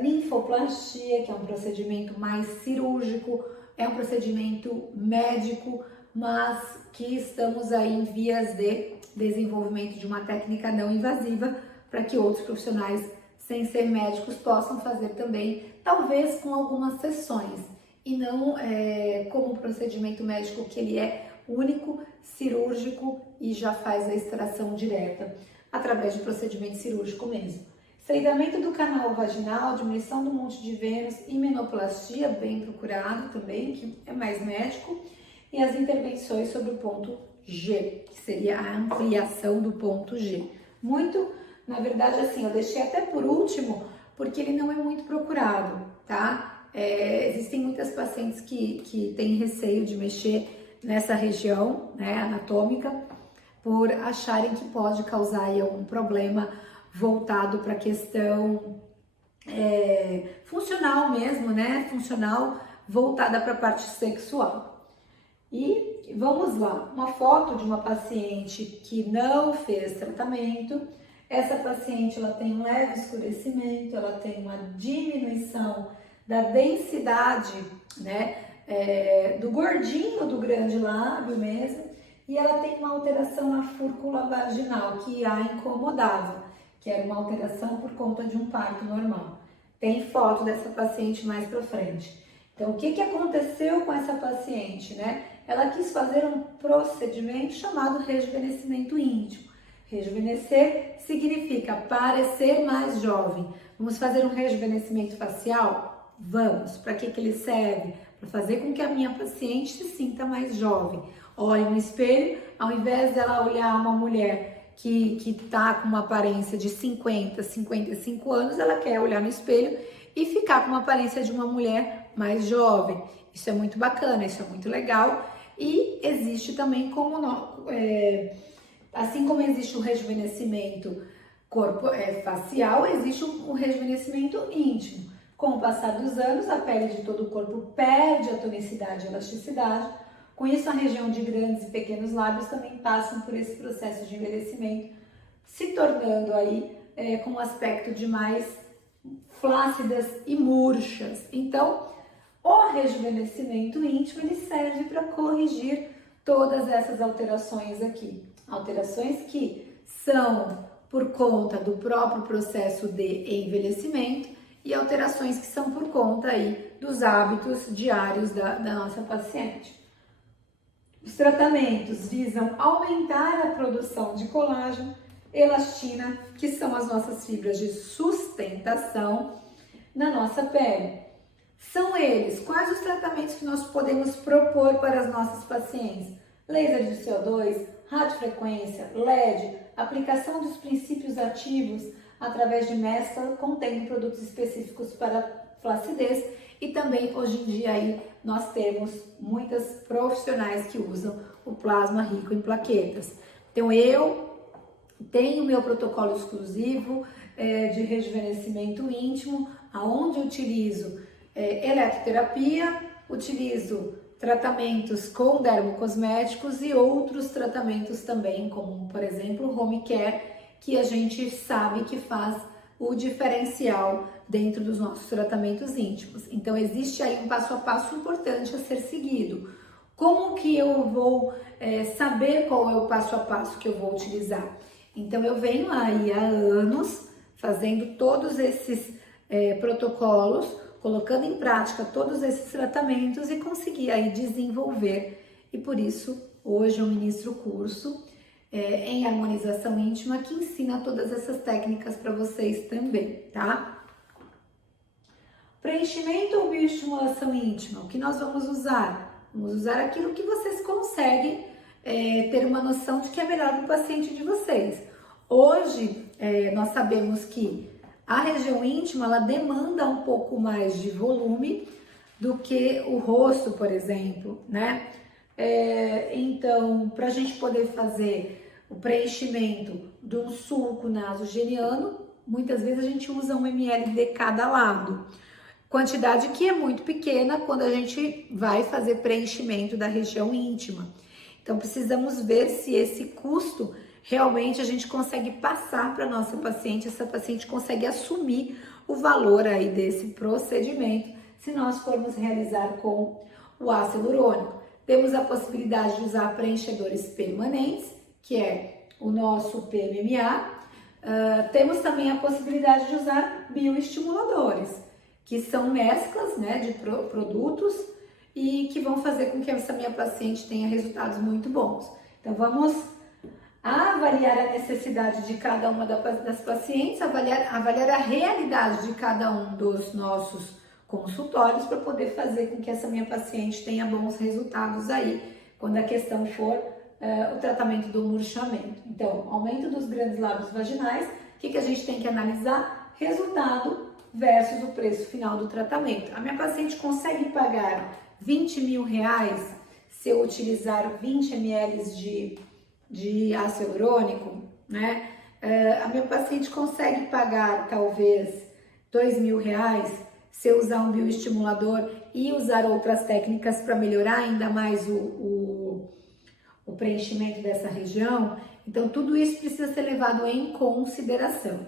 Linfoplastia, que é um procedimento mais cirúrgico, é um procedimento médico, mas que estamos aí em vias de desenvolvimento de uma técnica não invasiva para que outros profissionais, sem ser médicos, possam fazer também, talvez com algumas sessões, e não como um procedimento médico que ele é único, cirúrgico e já faz a extração direta através de procedimento cirúrgico mesmo. Estreitamento do canal vaginal, diminuição do monte de Vênus e menoplastia, bem procurado também, que é mais médico, e as intervenções sobre o ponto G, que seria a ampliação do ponto G. Muito, na verdade, assim, eu deixei até por último, porque ele não é muito procurado, tá? Existem muitas pacientes que têm receio de mexer nessa região, né, anatômica, por acharem que pode causar aí algum problema voltado para a questão funcional mesmo, né? Funcional voltada para a parte sexual. E vamos lá, uma foto de uma paciente que não fez tratamento, Essa paciente ela tem um leve escurecimento, ela tem uma diminuição da densidade, né, do gordinho do grande lábio mesmo, e ela tem uma alteração na fúrcula vaginal que a incomodava, que era uma alteração por conta de um parto normal. Tem foto dessa paciente mais para frente. Então, o que aconteceu com essa paciente, né? Ela quis fazer um procedimento chamado rejuvenescimento íntimo. Rejuvenescer significa parecer mais jovem. Vamos fazer um rejuvenescimento facial? Vamos. Para que ele serve? Para fazer com que a minha paciente se sinta mais jovem. Olhe no espelho, ao invés dela olhar uma mulher que tá com uma aparência de 50, 55 anos, ela quer olhar no espelho e ficar com uma aparência de uma mulher mais jovem. Isso é muito bacana, isso é muito legal. E existe também assim como existe o rejuvenescimento facial, existe o rejuvenescimento íntimo. Com o passar dos anos, a pele de todo o corpo perde a tonicidade e elasticidade. Com isso, a região de grandes e pequenos lábios também passam por esse processo de envelhecimento, se tornando aí com um aspecto de mais flácidas e murchas. Então, o rejuvenescimento íntimo ele serve para corrigir todas essas alterações aqui. Alterações que são por conta do próprio processo de envelhecimento e alterações que são por conta aí dos hábitos diários da nossa paciente. Os tratamentos visam aumentar a produção de colágeno, elastina, que são as nossas fibras de sustentação na nossa pele. São eles, quais os tratamentos que nós podemos propor para as nossas pacientes? Laser de CO2, radiofrequência, LED, aplicação dos princípios ativos através de mescla contendo produtos específicos para flacidez e também hoje em dia aí nós temos muitas profissionais que usam o plasma rico em plaquetas. Então eu tenho meu protocolo exclusivo de rejuvenescimento íntimo, aonde eu utilizo eletroterapia, utilizo tratamentos com dermocosméticos e outros tratamentos também, como por exemplo home care, que a gente sabe que faz o diferencial dentro dos nossos tratamentos íntimos. Então existe aí um passo a passo importante a ser seguido. Como que eu vou saber qual é o passo a passo que eu vou utilizar? Então eu venho aí há anos fazendo todos esses protocolos, colocando em prática todos esses tratamentos e consegui aí desenvolver. E por isso hoje eu ministro o curso em harmonização íntima que ensina todas essas técnicas para vocês também, tá? Preenchimento ou bioestimulação íntima, o que nós vamos usar? Vamos usar aquilo que vocês conseguem ter uma noção de que é melhor para o paciente de vocês. Hoje, nós sabemos que a região íntima, ela demanda um pouco mais de volume do que o rosto, por exemplo, né? Então, para a gente poder fazer o preenchimento de um sulco nasogeniano, muitas vezes a gente usa 1 ml de cada lado. Quantidade que é muito pequena quando a gente vai fazer preenchimento da região íntima. Então, precisamos ver se esse custo realmente a gente consegue passar para a nossa paciente, essa paciente consegue assumir o valor aí desse procedimento, se nós formos realizar com o ácido hialurônico. Temos a possibilidade de usar preenchedores permanentes, que é o nosso PMMA. Temos também a possibilidade de usar bioestimuladores, que são mesclas, né, de produtos e que vão fazer com que essa minha paciente tenha resultados muito bons. Então, vamos avaliar a necessidade de cada uma das pacientes, avaliar a realidade de cada um dos nossos consultórios para poder fazer com que essa minha paciente tenha bons resultados aí, quando a questão for o tratamento do murchamento. Então, aumento dos grandes lábios vaginais, o que a gente tem que analisar? Resultado versus o preço final do tratamento. A minha paciente consegue pagar 20 mil reais se eu utilizar 20 ml de ácido hialurônico, né? A minha paciente consegue pagar talvez 2 mil reais se eu usar um bioestimulador e usar outras técnicas para melhorar ainda mais o o preenchimento dessa região. Então, tudo isso precisa ser levado em consideração.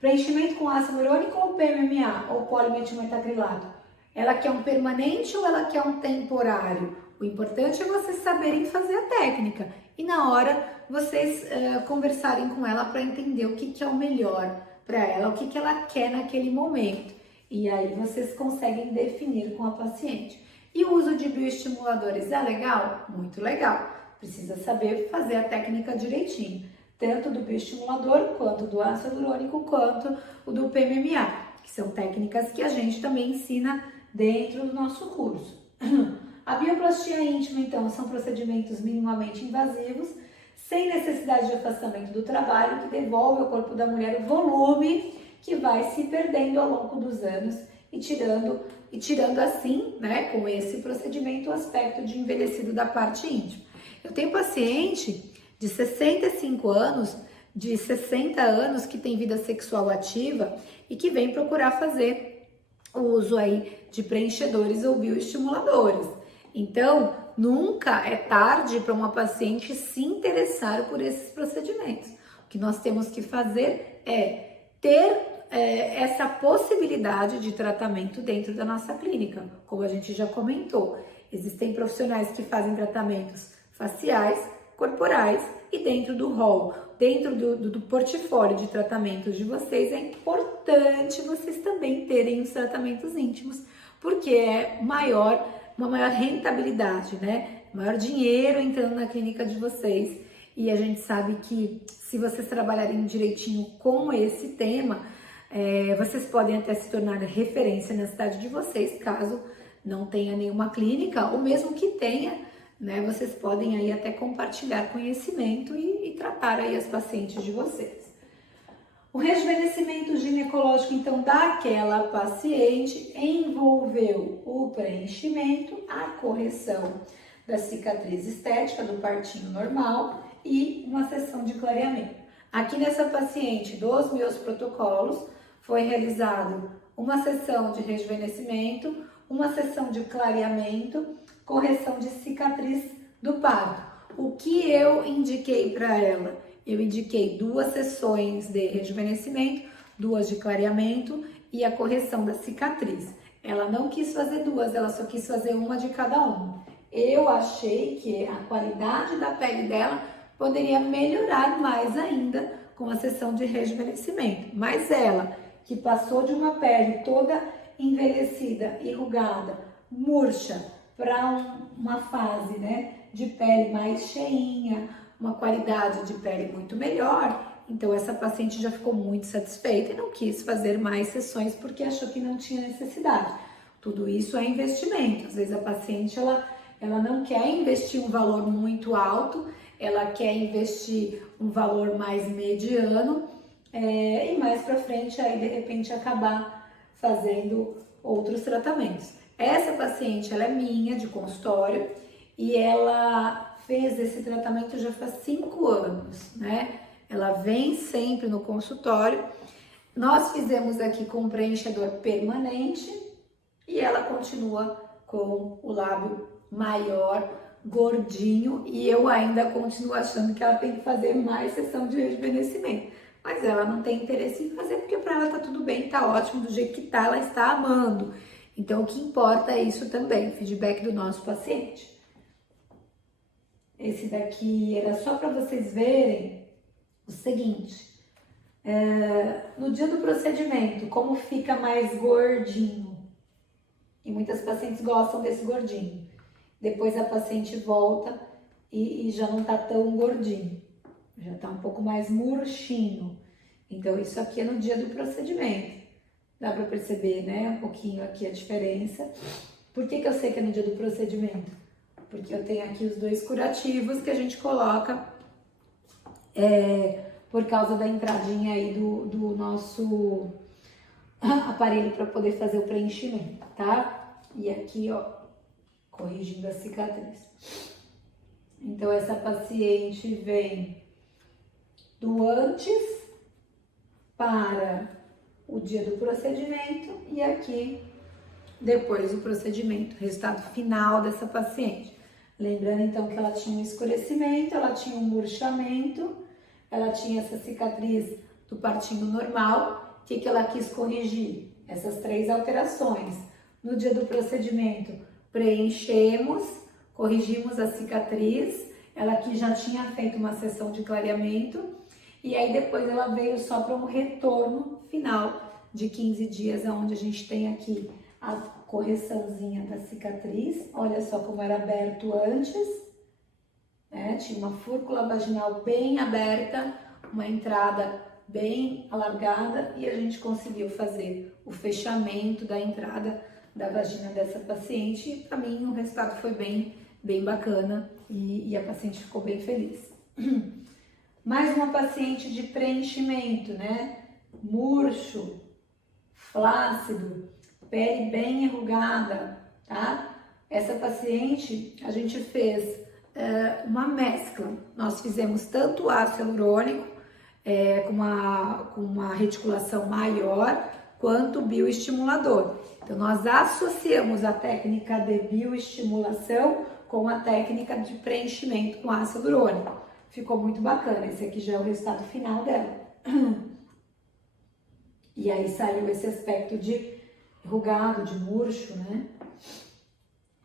Preenchimento com ácido hialurônico ou PMMA, ou polimetilmetacrilato? Ela quer um permanente ou ela quer um temporário? O importante é vocês saberem fazer a técnica e na hora vocês conversarem com ela para entender o que é o melhor para ela, o que ela quer naquele momento. E aí vocês conseguem definir com a paciente. E o uso de bioestimuladores é legal? Muito legal. Precisa saber fazer a técnica direitinho, tanto do bioestimulador, quanto do ácido hialurônico, quanto o do PMMA, que são técnicas que a gente também ensina dentro do nosso curso. A bioplastia íntima, então, são procedimentos minimamente invasivos, sem necessidade de afastamento do trabalho, que devolve ao corpo da mulher o volume que vai se perdendo ao longo dos anos e tirando assim, né, com esse procedimento, o aspecto de envelhecido da parte íntima. Eu tenho paciente de 65 anos, de 60 anos que tem vida sexual ativa e que vem procurar fazer o uso aí de preenchedores ou bioestimuladores. Então, nunca é tarde para uma paciente se interessar por esses procedimentos. O que nós temos que fazer é ter essa possibilidade de tratamento dentro da nossa clínica, como a gente já comentou. Existem profissionais que fazem tratamentos faciais, corporais e dentro do rol, dentro do portfólio de tratamentos de vocês, é importante vocês também terem os tratamentos íntimos, porque é uma maior rentabilidade, né? Maior dinheiro entrando na clínica de vocês. E a gente sabe que se vocês trabalharem direitinho com esse tema, vocês podem até se tornar referência na cidade de vocês, caso não tenha nenhuma clínica, ou mesmo que tenha, né? Vocês podem aí até compartilhar conhecimento e tratar aí as pacientes de vocês. O rejuvenescimento ginecológico, então, daquela paciente envolveu o preenchimento, a correção da cicatriz estética, do partinho normal e uma sessão de clareamento. Aqui nessa paciente, dos meus protocolos, foi realizado uma sessão de rejuvenescimento, uma sessão de clareamento, correção de cicatriz do parto. O que eu indiquei para ela? Eu indiquei 2 sessões de rejuvenescimento, 2 de clareamento e a correção da cicatriz. Ela não quis fazer 2, ela só quis fazer uma de cada uma. Eu achei que a qualidade da pele dela poderia melhorar mais ainda com a sessão de rejuvenescimento. Mas ela, que passou de uma pele toda envelhecida, enrugada, murcha, para uma fase, né, de pele mais cheinha, uma qualidade de pele muito melhor, então essa paciente já ficou muito satisfeita e não quis fazer mais sessões porque achou que não tinha necessidade. Tudo isso é investimento. Às vezes a paciente ela não quer investir um valor muito alto, ela quer investir um valor mais mediano e mais para frente aí de repente acabar fazendo outros tratamentos. Essa paciente, ela é minha, de consultório, e ela fez esse tratamento já faz 5 anos, né? Ela vem sempre no consultório. Nós fizemos aqui com um preenchedor permanente e ela continua com o lábio maior, gordinho, e eu ainda continuo achando que ela tem que fazer mais sessão de rejuvenescimento. Mas ela não tem interesse em fazer porque para ela tá tudo bem, tá ótimo do jeito que tá, ela está amando. Então, o que importa é isso também, feedback do nosso paciente. Esse daqui era só para vocês verem o seguinte. No dia do procedimento, como fica mais gordinho. E muitas pacientes gostam desse gordinho. Depois a paciente volta e já não tá tão gordinho. Já tá um pouco mais murchinho. Então, isso aqui é no dia do procedimento. Dá para perceber, né, um pouquinho aqui a diferença. Por que eu sei que é no dia do procedimento? Porque eu tenho aqui os 2 curativos que a gente coloca por causa da entradinha aí do nosso aparelho para poder fazer o preenchimento, tá? E aqui, ó, corrigindo a cicatriz. Então, essa paciente vem do antes para o dia do procedimento e aqui depois do procedimento, resultado final dessa paciente. Lembrando então que ela tinha um escurecimento, ela tinha um murchamento, ela tinha essa cicatriz do partinho normal. O que ela quis corrigir? Essas 3 alterações. No dia do procedimento, preenchemos, corrigimos a cicatriz, ela aqui já tinha feito uma sessão de clareamento, e aí depois ela veio só para um retorno final de 15 dias, onde a gente tem aqui a correçãozinha da cicatriz. Olha só como era aberto antes, né? Tinha uma fúrcula vaginal bem aberta, uma entrada bem alargada, e a gente conseguiu fazer o fechamento da entrada da vagina dessa paciente. E para mim o resultado foi bem bacana e a paciente ficou bem feliz. Mais uma paciente de preenchimento, né? Murcho, flácido, pele bem enrugada, tá? Essa paciente, a gente fez uma mescla. Nós fizemos tanto o ácido hialurônico, com uma reticulação maior, quanto o bioestimulador. Então, nós associamos a técnica de bioestimulação com a técnica de preenchimento com ácido hialurônico. Ficou muito bacana. Esse aqui já é o resultado final dela. E aí saiu esse aspecto de enrugado, de murcho, né?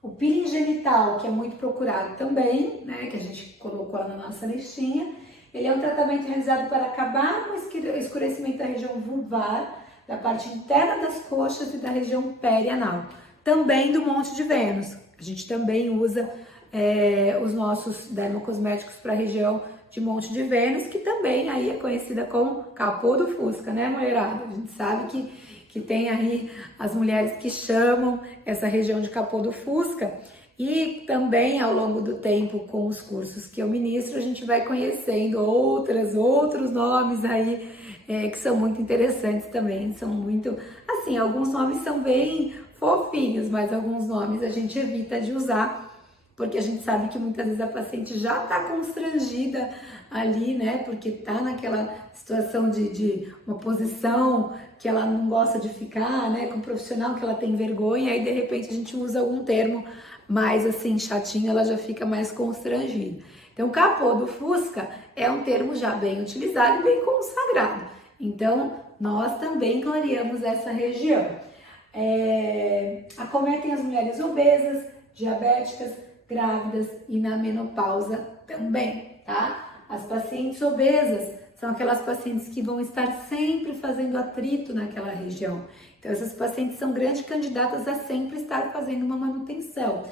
O peeling genital, que é muito procurado também, né? Que a gente colocou lá na nossa listinha. Ele é um tratamento realizado para acabar com o escurecimento da região vulvar, da parte interna das coxas e da região perianal. Também do Monte de Vênus. A gente também usa os nossos dermocosméticos para a região de Monte de Vênus, que também aí é conhecida como capô do Fusca, né, mulherada? A gente sabe que tem aí as mulheres que chamam essa região de capô do Fusca. E também ao longo do tempo, com os cursos que eu ministro, a gente vai conhecendo outros nomes aí que são muito interessantes também. São muito, assim, alguns nomes são bem fofinhos, mas alguns nomes a gente evita de usar, porque a gente sabe que muitas vezes a paciente já está constrangida ali, né? Porque tá naquela situação de uma posição que ela não gosta de ficar, né? Com um profissional que ela tem vergonha, aí de repente a gente usa algum termo mais assim chatinho, ela já fica mais constrangida. Então, capô do Fusca é um termo já bem utilizado e bem consagrado. Então, nós também clareamos essa região. Acometem as mulheres obesas, diabéticas, grávidas e na menopausa também, tá? As pacientes obesas são aquelas pacientes que vão estar sempre fazendo atrito naquela região. Então, essas pacientes são grandes candidatas a sempre estar fazendo uma manutenção.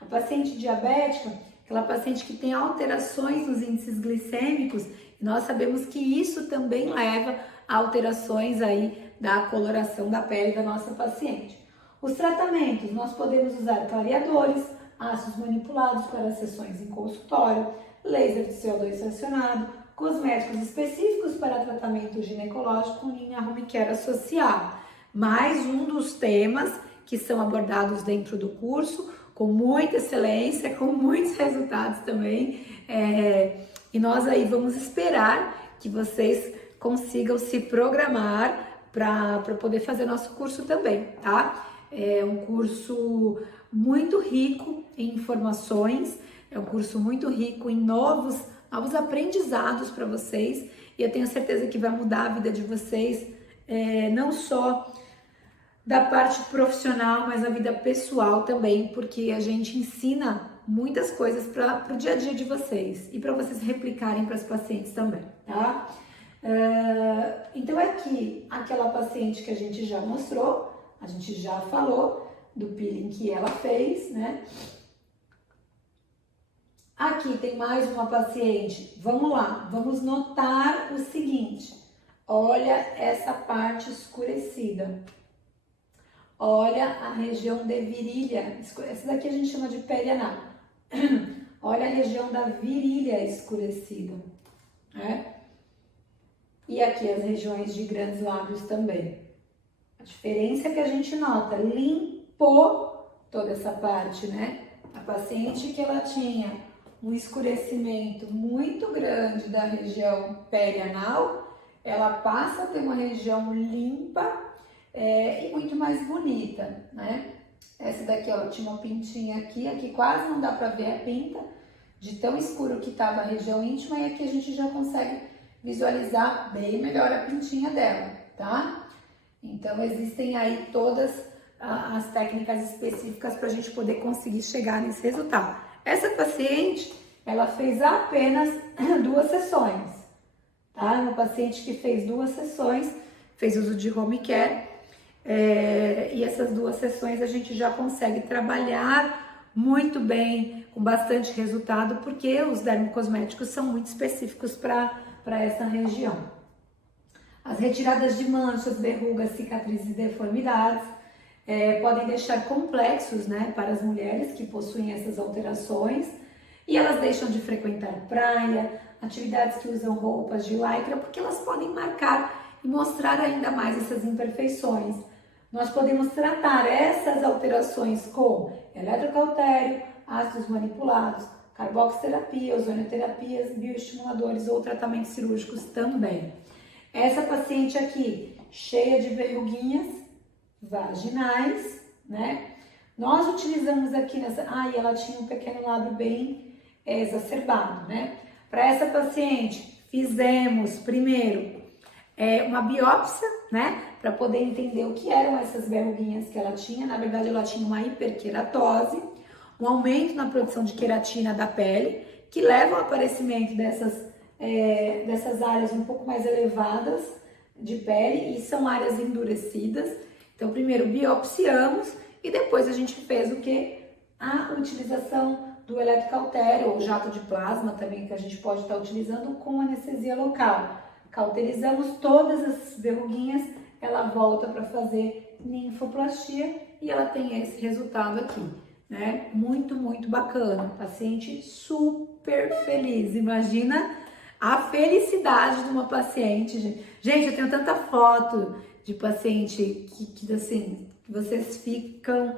A paciente diabética, aquela paciente que tem alterações nos índices glicêmicos, e nós sabemos que isso também leva a alterações aí da coloração da pele da nossa paciente. Os tratamentos, nós podemos usar clareadores, ácidos manipulados para sessões em consultório, laser de CO2 fracionado, cosméticos específicos para tratamento ginecológico com linha home care associada. Mais um dos temas que são abordados dentro do curso, com muita excelência, com muitos resultados também. E nós aí vamos esperar que vocês consigam se programar para poder fazer nosso curso também, tá? É um curso muito rico em informações, é um curso muito rico em novos aprendizados para vocês, e eu tenho certeza que vai mudar a vida de vocês, não só da parte profissional, mas a vida pessoal também, porque a gente ensina muitas coisas para o dia a dia de vocês e para vocês replicarem para os pacientes também, tá? Então aqui, aquela paciente que a gente já mostrou, a gente já falou do peeling que ela fez, né? Aqui tem mais uma paciente. Vamos lá, vamos notar o seguinte. Olha essa parte escurecida. Olha a região de virilha. Essa daqui a gente chama de perianal. Olha a região da virilha escurecida, né? E aqui as regiões de grandes lábios também. A diferença é que a gente nota, limpou toda essa parte, né? A paciente que ela tinha um escurecimento muito grande da região perianal, ela passa a ter uma região limpa e muito mais bonita, né? Essa daqui, ó, tinha uma pintinha aqui quase não dá pra ver a pinta, de tão escuro que tava a região íntima, e aqui a gente já consegue visualizar bem melhor a pintinha dela, tá? Então, existem aí todas as técnicas específicas para a gente poder conseguir chegar nesse resultado. Essa paciente, ela fez apenas 2 sessões, tá? Uma paciente que fez 2 sessões, fez uso de home care, e essas 2 sessões a gente já consegue trabalhar muito bem, com bastante resultado, porque os dermocosméticos são muito específicos para essa região. As retiradas de manchas, verrugas, cicatrizes e deformidades podem deixar complexos, né, para as mulheres que possuem essas alterações, e elas deixam de frequentar praia, atividades que usam roupas de lycra, porque elas podem marcar e mostrar ainda mais essas imperfeições. Nós podemos tratar essas alterações com eletrocautério, ácidos manipulados, carboxiterapia, ozonioterapias, bioestimuladores ou tratamentos cirúrgicos também. Essa paciente aqui, cheia de verruguinhas vaginais, né? Nós utilizamos aqui nessa... e ela tinha um pequeno lábio bem exacerbado, né? Para essa paciente, fizemos primeiro uma biópsia, né? Para poder entender o que eram essas verruguinhas que ela tinha. Na verdade, ela tinha uma hiperqueratose, um aumento na produção de queratina da pele, que leva ao aparecimento dessas áreas um pouco mais elevadas de pele, e são áreas endurecidas. Então, primeiro biopsiamos e depois a gente fez o que? A utilização do eletrocautério ou jato de plasma também, que a gente pode estar utilizando com anestesia local. Cauterizamos todas as verruguinhas, ela volta para fazer ninfoplastia e ela tem esse resultado aqui, né? Muito, muito bacana. Paciente super feliz. Imagina a felicidade de uma paciente. Gente, eu tenho tanta foto de paciente que assim, vocês ficam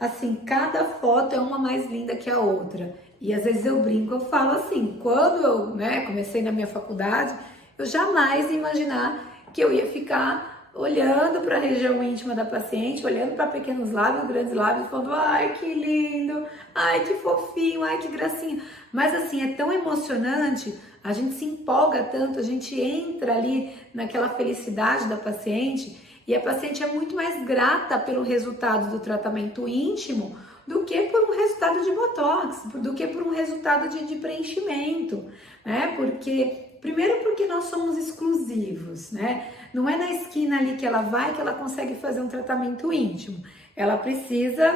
assim, cada foto é uma mais linda que a outra. E às vezes eu brinco, eu falo assim, quando eu, né, comecei na minha faculdade, eu jamais ia imaginar que eu ia ficar olhando para a região íntima da paciente, olhando para pequenos lábios, grandes lábios, falando, ai, que lindo, ai, que fofinho, ai, que gracinha. Mas assim, é tão emocionante, a gente se empolga tanto, a gente entra ali naquela felicidade da paciente, e a paciente é muito mais grata pelo resultado do tratamento íntimo do que por um resultado de botox, do que por um resultado de preenchimento, né? Primeiro porque nós somos exclusivos, né? Não é na esquina ali que ela vai que ela consegue fazer um tratamento íntimo. Ela precisa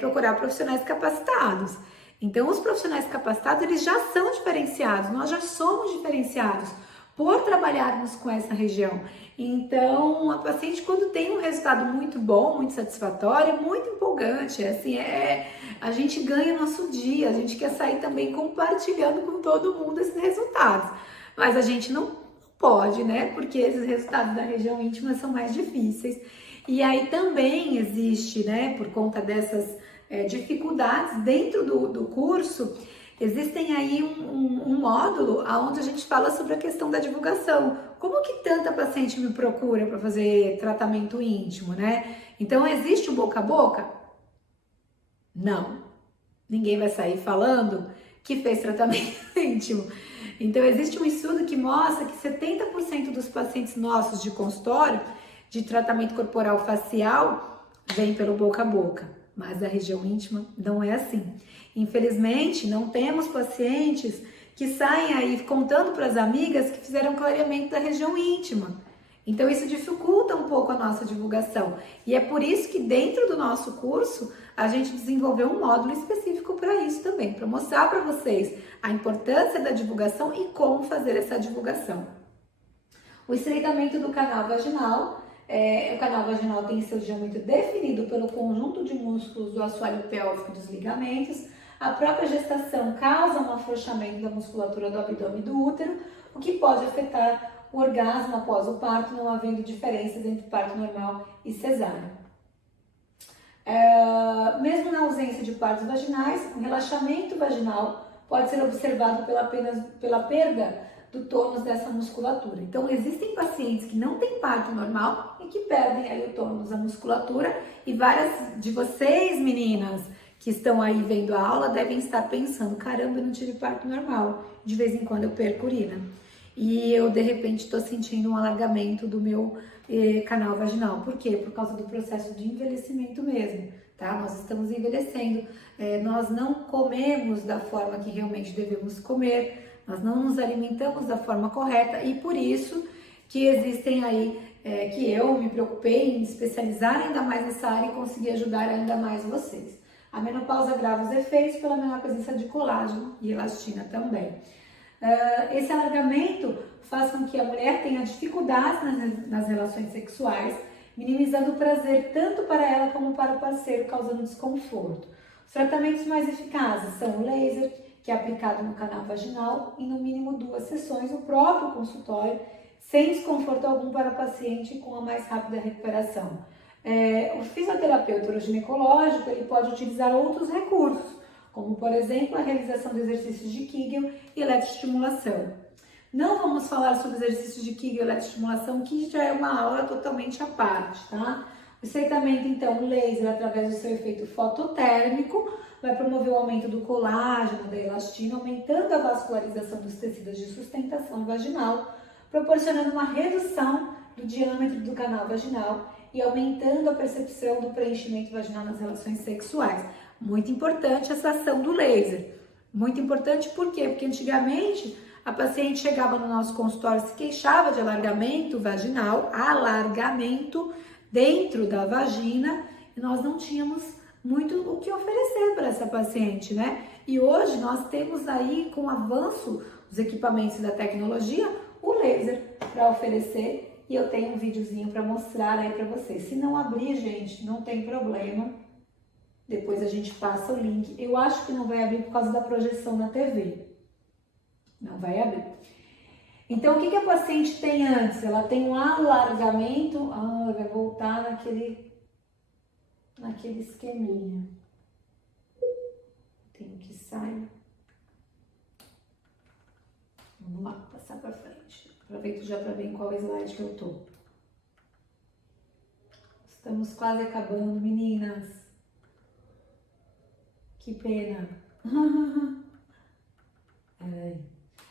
procurar profissionais capacitados. Então, os profissionais capacitados, eles já são diferenciados, nós já somos diferenciados por trabalharmos com essa região. Então, a paciente, quando tem um resultado muito bom, muito satisfatório, é muito empolgante, a gente ganha nosso dia, a gente quer sair também compartilhando com todo mundo esses resultados, mas a gente não pode, né, porque esses resultados da região íntima são mais difíceis, e aí também existe, né, por conta dessas dificuldades dentro do curso, existem aí um módulo onde a gente fala sobre a questão da divulgação. Como que tanta paciente me procura para fazer tratamento íntimo, né? Então, existe o boca a boca? Não. Ninguém vai sair falando que fez tratamento íntimo. Então, existe um estudo que mostra que 70% dos pacientes nossos de consultório de tratamento corporal facial vem pelo boca a boca, mas a região íntima não é assim. Infelizmente, não temos pacientes que saem aí contando para as amigas que fizeram clareamento da região íntima. Então, isso dificulta um pouco a nossa divulgação. E é por isso que dentro do nosso curso, a gente desenvolveu um módulo específico para isso também, para mostrar para vocês a importância da divulgação e como fazer essa divulgação. O estreitamento do canal vaginal. O canal vaginal tem seu diâmetro definido pelo conjunto de músculos do assoalho pélvico e dos ligamentos. A própria gestação causa um afrouxamento da musculatura do abdômen e do útero, o que pode afetar o orgasmo após o parto, não havendo diferenças entre parto normal e cesárea. Mesmo na ausência de partos vaginais, o relaxamento vaginal pode ser observado pela perda do tônus dessa musculatura. Então, existem pacientes que não têm parto normal e que perdem aí o tônus da musculatura, e várias de vocês, meninas, que estão aí vendo a aula, devem estar pensando, caramba, eu não tive parto normal, de vez em quando eu perco urina. E eu, de repente, estou sentindo um alargamento do meu canal vaginal. Por quê? Por causa do processo de envelhecimento mesmo, tá? Nós estamos envelhecendo, nós não comemos da forma que realmente devemos comer, nós não nos alimentamos da forma correta, e por isso que existem aí, que eu me preocupei em especializar ainda mais nessa área e conseguir ajudar ainda mais vocês. A menopausa agrava os efeitos pela menor presença de colágeno e elastina também. Esse alargamento faz com que a mulher tenha dificuldades nas relações sexuais, minimizando o prazer tanto para ela como para o parceiro, causando desconforto. Os tratamentos mais eficazes são o laser, que é aplicado no canal vaginal, em no mínimo 2 sessões no próprio consultório, sem desconforto algum para o paciente, com a mais rápida recuperação. O fisioterapeuta uroginecológico, ele pode utilizar outros recursos, como por exemplo a realização de exercícios de Kegel e eletroestimulação. Não vamos falar sobre exercícios de Kegel e eletroestimulação, que já é uma aula totalmente à parte, tá? O estreitamento, então, o laser, através do seu efeito fototérmico, vai promover o aumento do colágeno, da elastina, aumentando a vascularização dos tecidos de sustentação vaginal, proporcionando uma redução do diâmetro do canal vaginal e aumentando a percepção do preenchimento vaginal nas relações sexuais. Muito importante essa ação do laser. Muito importante por quê? Porque antigamente a paciente chegava no nosso consultório, se queixava de alargamento vaginal, alargamento dentro da vagina, e nós não tínhamos muito o que oferecer para essa paciente, né? E hoje nós temos aí, com o avanço dos equipamentos da tecnologia, o laser para oferecer, e eu tenho um videozinho para mostrar aí para vocês. Se não abrir, gente, não tem problema. Depois a gente passa o link. Eu acho que não vai abrir por causa da projeção na TV. Não vai abrir. Então, o que a paciente tem antes? Ela tem um alargamento. Ela vai voltar naquele esqueminha. Tenho que sair. Vamos lá, passar para frente. Aproveito já para ver em qual slide que eu tô. Estamos quase acabando, meninas. Que pena.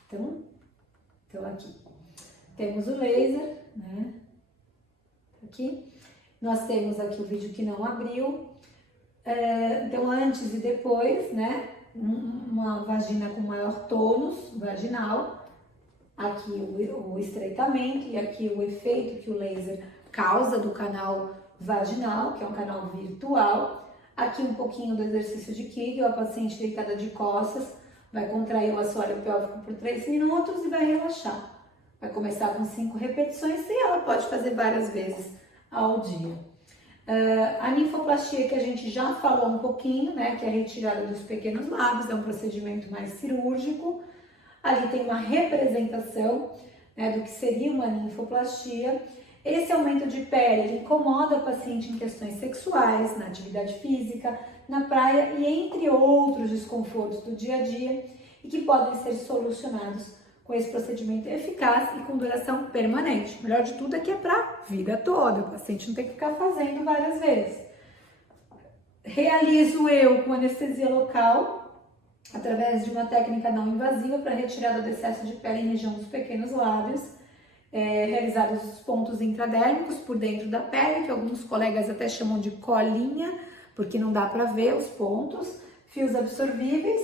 Então aqui. Temos o laser, né? Aqui. Nós temos aqui o vídeo que não abriu. Então, antes e depois, né? Uma vagina com maior tônus vaginal. Aqui o estreitamento e aqui o efeito que o laser causa do canal vaginal, que é um canal virtual. Aqui um pouquinho do exercício de Kegel, a paciente deitada de costas vai contrair o assoalho pélvico por 3 minutos e vai relaxar. Vai começar com 5 repetições e ela pode fazer várias vezes ao dia. A ninfoplastia, que a gente já falou um pouquinho, né, que é a retirada dos pequenos lábios, é um procedimento mais cirúrgico. Ali tem uma representação, né, do que seria uma ninfoplastia. Esse aumento de pele, ele incomoda a paciente em questões sexuais, na atividade física, na praia e entre outros desconfortos do dia a dia, e que podem ser solucionados com esse procedimento eficaz e com duração permanente. O melhor de tudo é que é para a vida toda, o paciente não tem que ficar fazendo várias vezes. Realizo eu com anestesia local, através de uma técnica não invasiva para retirada do excesso de pele em região dos pequenos lábios, realizados os pontos intradérmicos por dentro da pele, que alguns colegas até chamam de colinha, porque não dá para ver os pontos, fios absorvíveis,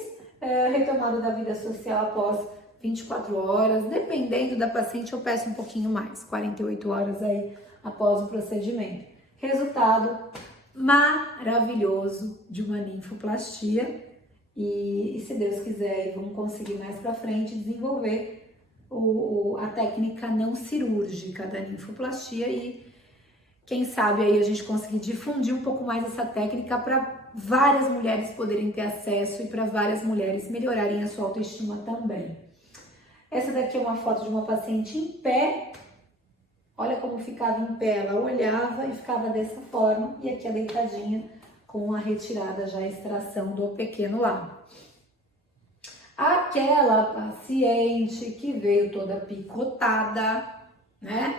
retomada da vida social após 24 horas, dependendo da paciente eu peço um pouquinho mais, 48 horas aí após o procedimento. Resultado maravilhoso de uma ninfoplastia, e se Deus quiser, vamos conseguir mais para frente desenvolver a técnica não cirúrgica da ninfoplastia, e quem sabe aí a gente conseguir difundir um pouco mais essa técnica para várias mulheres poderem ter acesso e para várias mulheres melhorarem a sua autoestima também. Essa daqui é uma foto de uma paciente em pé. Olha como ficava em pé, ela olhava e ficava dessa forma, e aqui a deitadinha com a retirada já, a extração do pequeno lábio. Aquela paciente que veio toda picotada, né?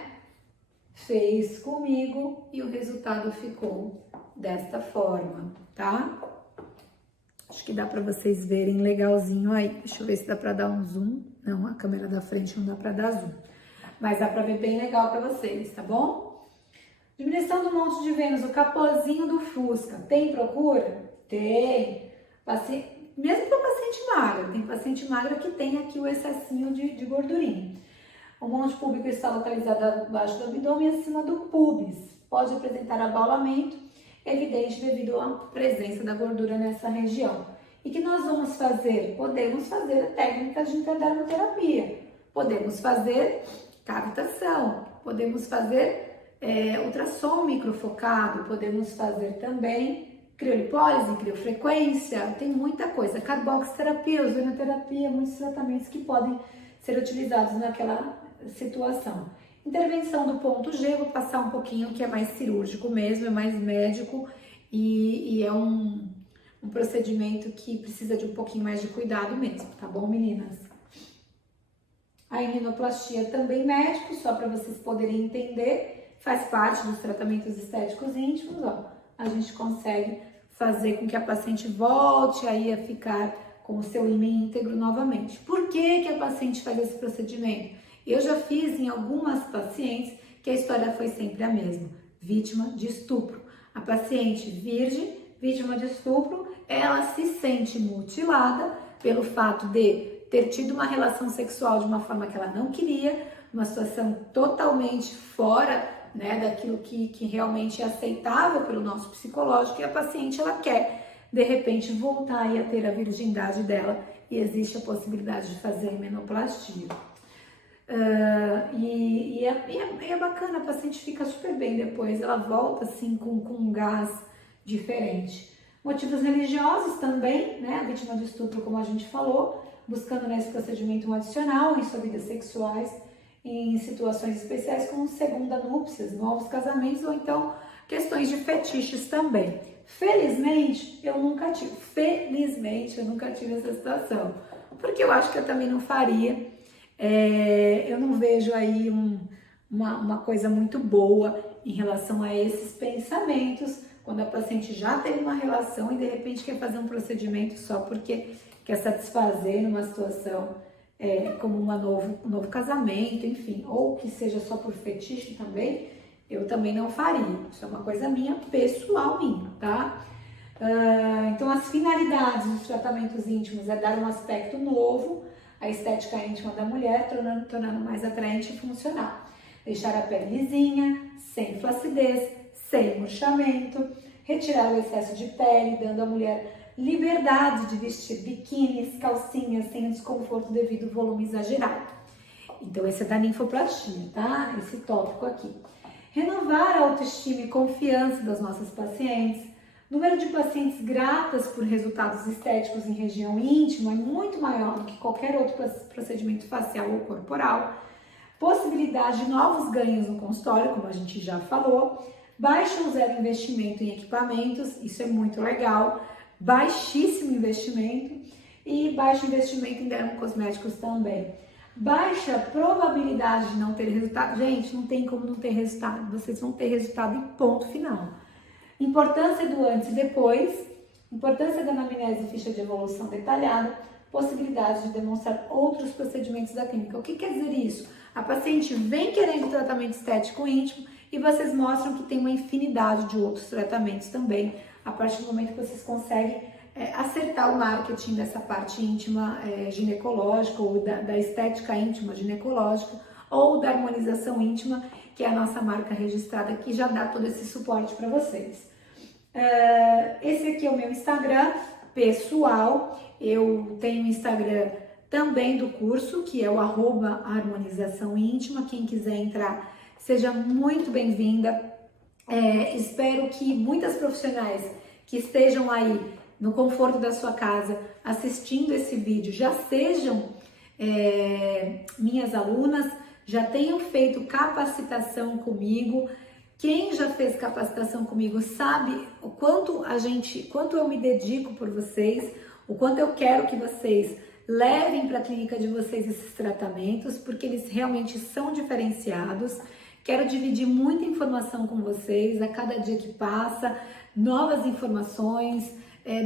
Fez comigo e o resultado ficou desta forma, tá? Acho que dá para vocês verem legalzinho aí. Deixa eu ver se dá para dar um zoom. Não, a câmera da frente não dá para dar zoom. Mas dá para ver bem legal para vocês, tá bom? Diminuição do monte de Vênus, o capozinho do Fusca. Tem procura? Tem. Mesmo para paciente magra. Tem paciente magra que tem aqui o excessinho de gordurinha. O monte púbico está localizado abaixo do abdômen e acima do pubis. Pode apresentar abaulamento, evidente devido à presença da gordura nessa região. E que nós vamos fazer? Podemos fazer técnicas de intradermoterapia. Podemos fazer cavitação. Podemos fazer ultrassom microfocado. Podemos fazer também criolipólise, criofrequência. Tem muita coisa. Carboxiterapia, ozonioterapia, muitos tratamentos que podem ser utilizados naquela situação. Intervenção do ponto G, vou passar um pouquinho, que é mais cirúrgico mesmo, é mais médico e é um procedimento que precisa de um pouquinho mais de cuidado mesmo, tá bom, meninas? A rinoplastia também médico, só para vocês poderem entender, faz parte dos tratamentos estéticos íntimos, ó. A gente consegue fazer com que a paciente volte aí a ficar com o seu ímã íntegro novamente. Por que a paciente faz esse procedimento? Eu já fiz em algumas pacientes que a história foi sempre a mesma. Vítima de estupro. A paciente virgem, vítima de estupro, ela se sente mutilada pelo fato de ter tido uma relação sexual de uma forma que ela não queria, uma situação totalmente fora, né, daquilo que realmente é aceitável pelo nosso psicológico, e a paciente ela quer de repente voltar aí a ter a virgindade dela e existe a possibilidade de fazer menoplastia. É bacana, a paciente fica super bem depois, ela volta assim com um gás diferente. Motivos religiosos também, né? A vítima de estupro, como a gente falou, buscando nesse procedimento um adicional em suas vidas sexuais, em situações especiais como segunda núpcias, novos casamentos ou então questões de fetiches também. Felizmente, eu nunca tive essa situação, porque eu acho que eu também não faria. Eu não vejo aí uma coisa muito boa em relação a esses pensamentos, quando a paciente já teve uma relação e de repente quer fazer um procedimento só porque quer satisfazer numa situação como um novo casamento, enfim, ou que seja só por fetiche também, eu também não faria. Isso é uma coisa minha, pessoal minha, tá? Então, as finalidades dos tratamentos íntimos é dar um aspecto novo à estética íntima da mulher, tornando mais atraente e funcional. Deixar a pele lisinha, sem flacidez, sem murchamento, retirar o excesso de pele, dando à mulher liberdade de vestir biquínis, calcinhas, sem desconforto devido ao volume exagerado. Então, esse é da ninfoplastia, tá? Esse tópico aqui. Renovar a autoestima e confiança das nossas pacientes. Número de pacientes gratas por resultados estéticos em região íntima é muito maior do que qualquer outro procedimento facial ou corporal. Possibilidade de novos ganhos no consultório, como a gente já falou. Baixo ou zero investimento em equipamentos, isso é muito legal. Baixíssimo investimento e baixo investimento em dermocosméticos também. Baixa probabilidade de não ter resultado. Gente, não tem como não ter resultado. Vocês vão ter resultado em ponto final. Importância do antes e depois. Importância da anamnese e ficha de evolução detalhada. Possibilidade de demonstrar outros procedimentos da clínica. O que quer dizer isso? A paciente vem querendo tratamento estético íntimo e vocês mostram que tem uma infinidade de outros tratamentos também, a partir do momento que vocês conseguem acertar o marketing dessa parte íntima ginecológica ou da estética íntima ginecológica ou da harmonização íntima, que é a nossa marca registrada, que já dá todo esse suporte para vocês. Esse aqui é o meu Instagram pessoal. Eu tenho o Instagram também do curso, que é o @harmonizaçãoíntima. Quem quiser entrar, seja muito bem-vinda. Espero que muitas profissionais que estejam aí no conforto da sua casa assistindo esse vídeo já sejam minhas alunas, já tenham feito capacitação comigo. Quem já fez capacitação comigo sabe quanto eu me dedico por vocês, o quanto eu quero que vocês levem para a clínica de vocês esses tratamentos, porque eles realmente são diferenciados. Quero dividir muita informação com vocês a cada dia que passa, novas informações,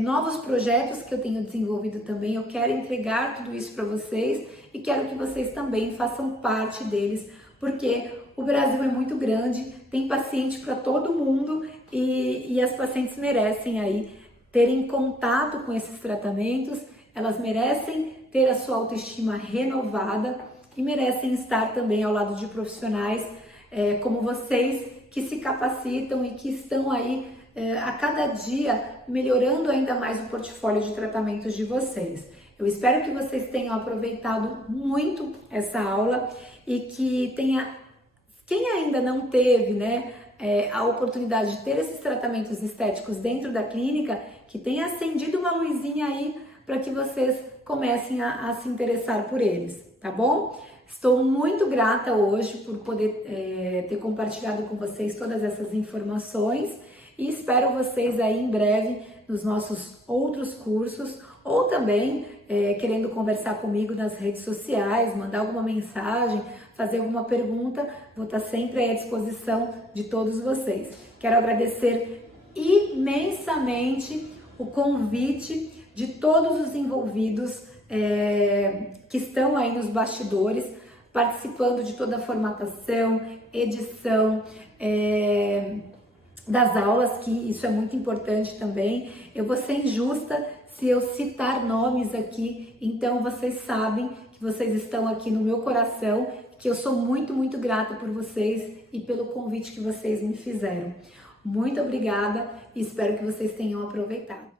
novos projetos que eu tenho desenvolvido também. Eu quero entregar tudo isso para vocês e quero que vocês também façam parte deles, porque o Brasil é muito grande, tem paciente para todo mundo e as pacientes merecem aí terem contato com esses tratamentos, elas merecem ter a sua autoestima renovada e merecem estar também ao lado de profissionais como vocês, que se capacitam e que estão aí a cada dia melhorando ainda mais o portfólio de tratamentos de vocês. Eu espero que vocês tenham aproveitado muito essa aula e que quem ainda não teve, né, a oportunidade de ter esses tratamentos estéticos dentro da clínica, que tenha acendido uma luzinha aí para que vocês comecem a se interessar por eles, tá bom? Estou muito grata hoje por poder ter compartilhado com vocês todas essas informações e espero vocês aí em breve nos nossos outros cursos ou também querendo conversar comigo nas redes sociais, mandar alguma mensagem, fazer alguma pergunta, vou estar sempre aí à disposição de todos vocês. Quero agradecer imensamente o convite de todos os envolvidos que estão aí nos bastidores, participando de toda a formatação, edição das aulas, que isso é muito importante também. Eu vou ser injusta se eu citar nomes aqui, então vocês sabem que vocês estão aqui no meu coração, que eu sou muito, muito grata por vocês e pelo convite que vocês me fizeram. Muito obrigada e espero que vocês tenham aproveitado.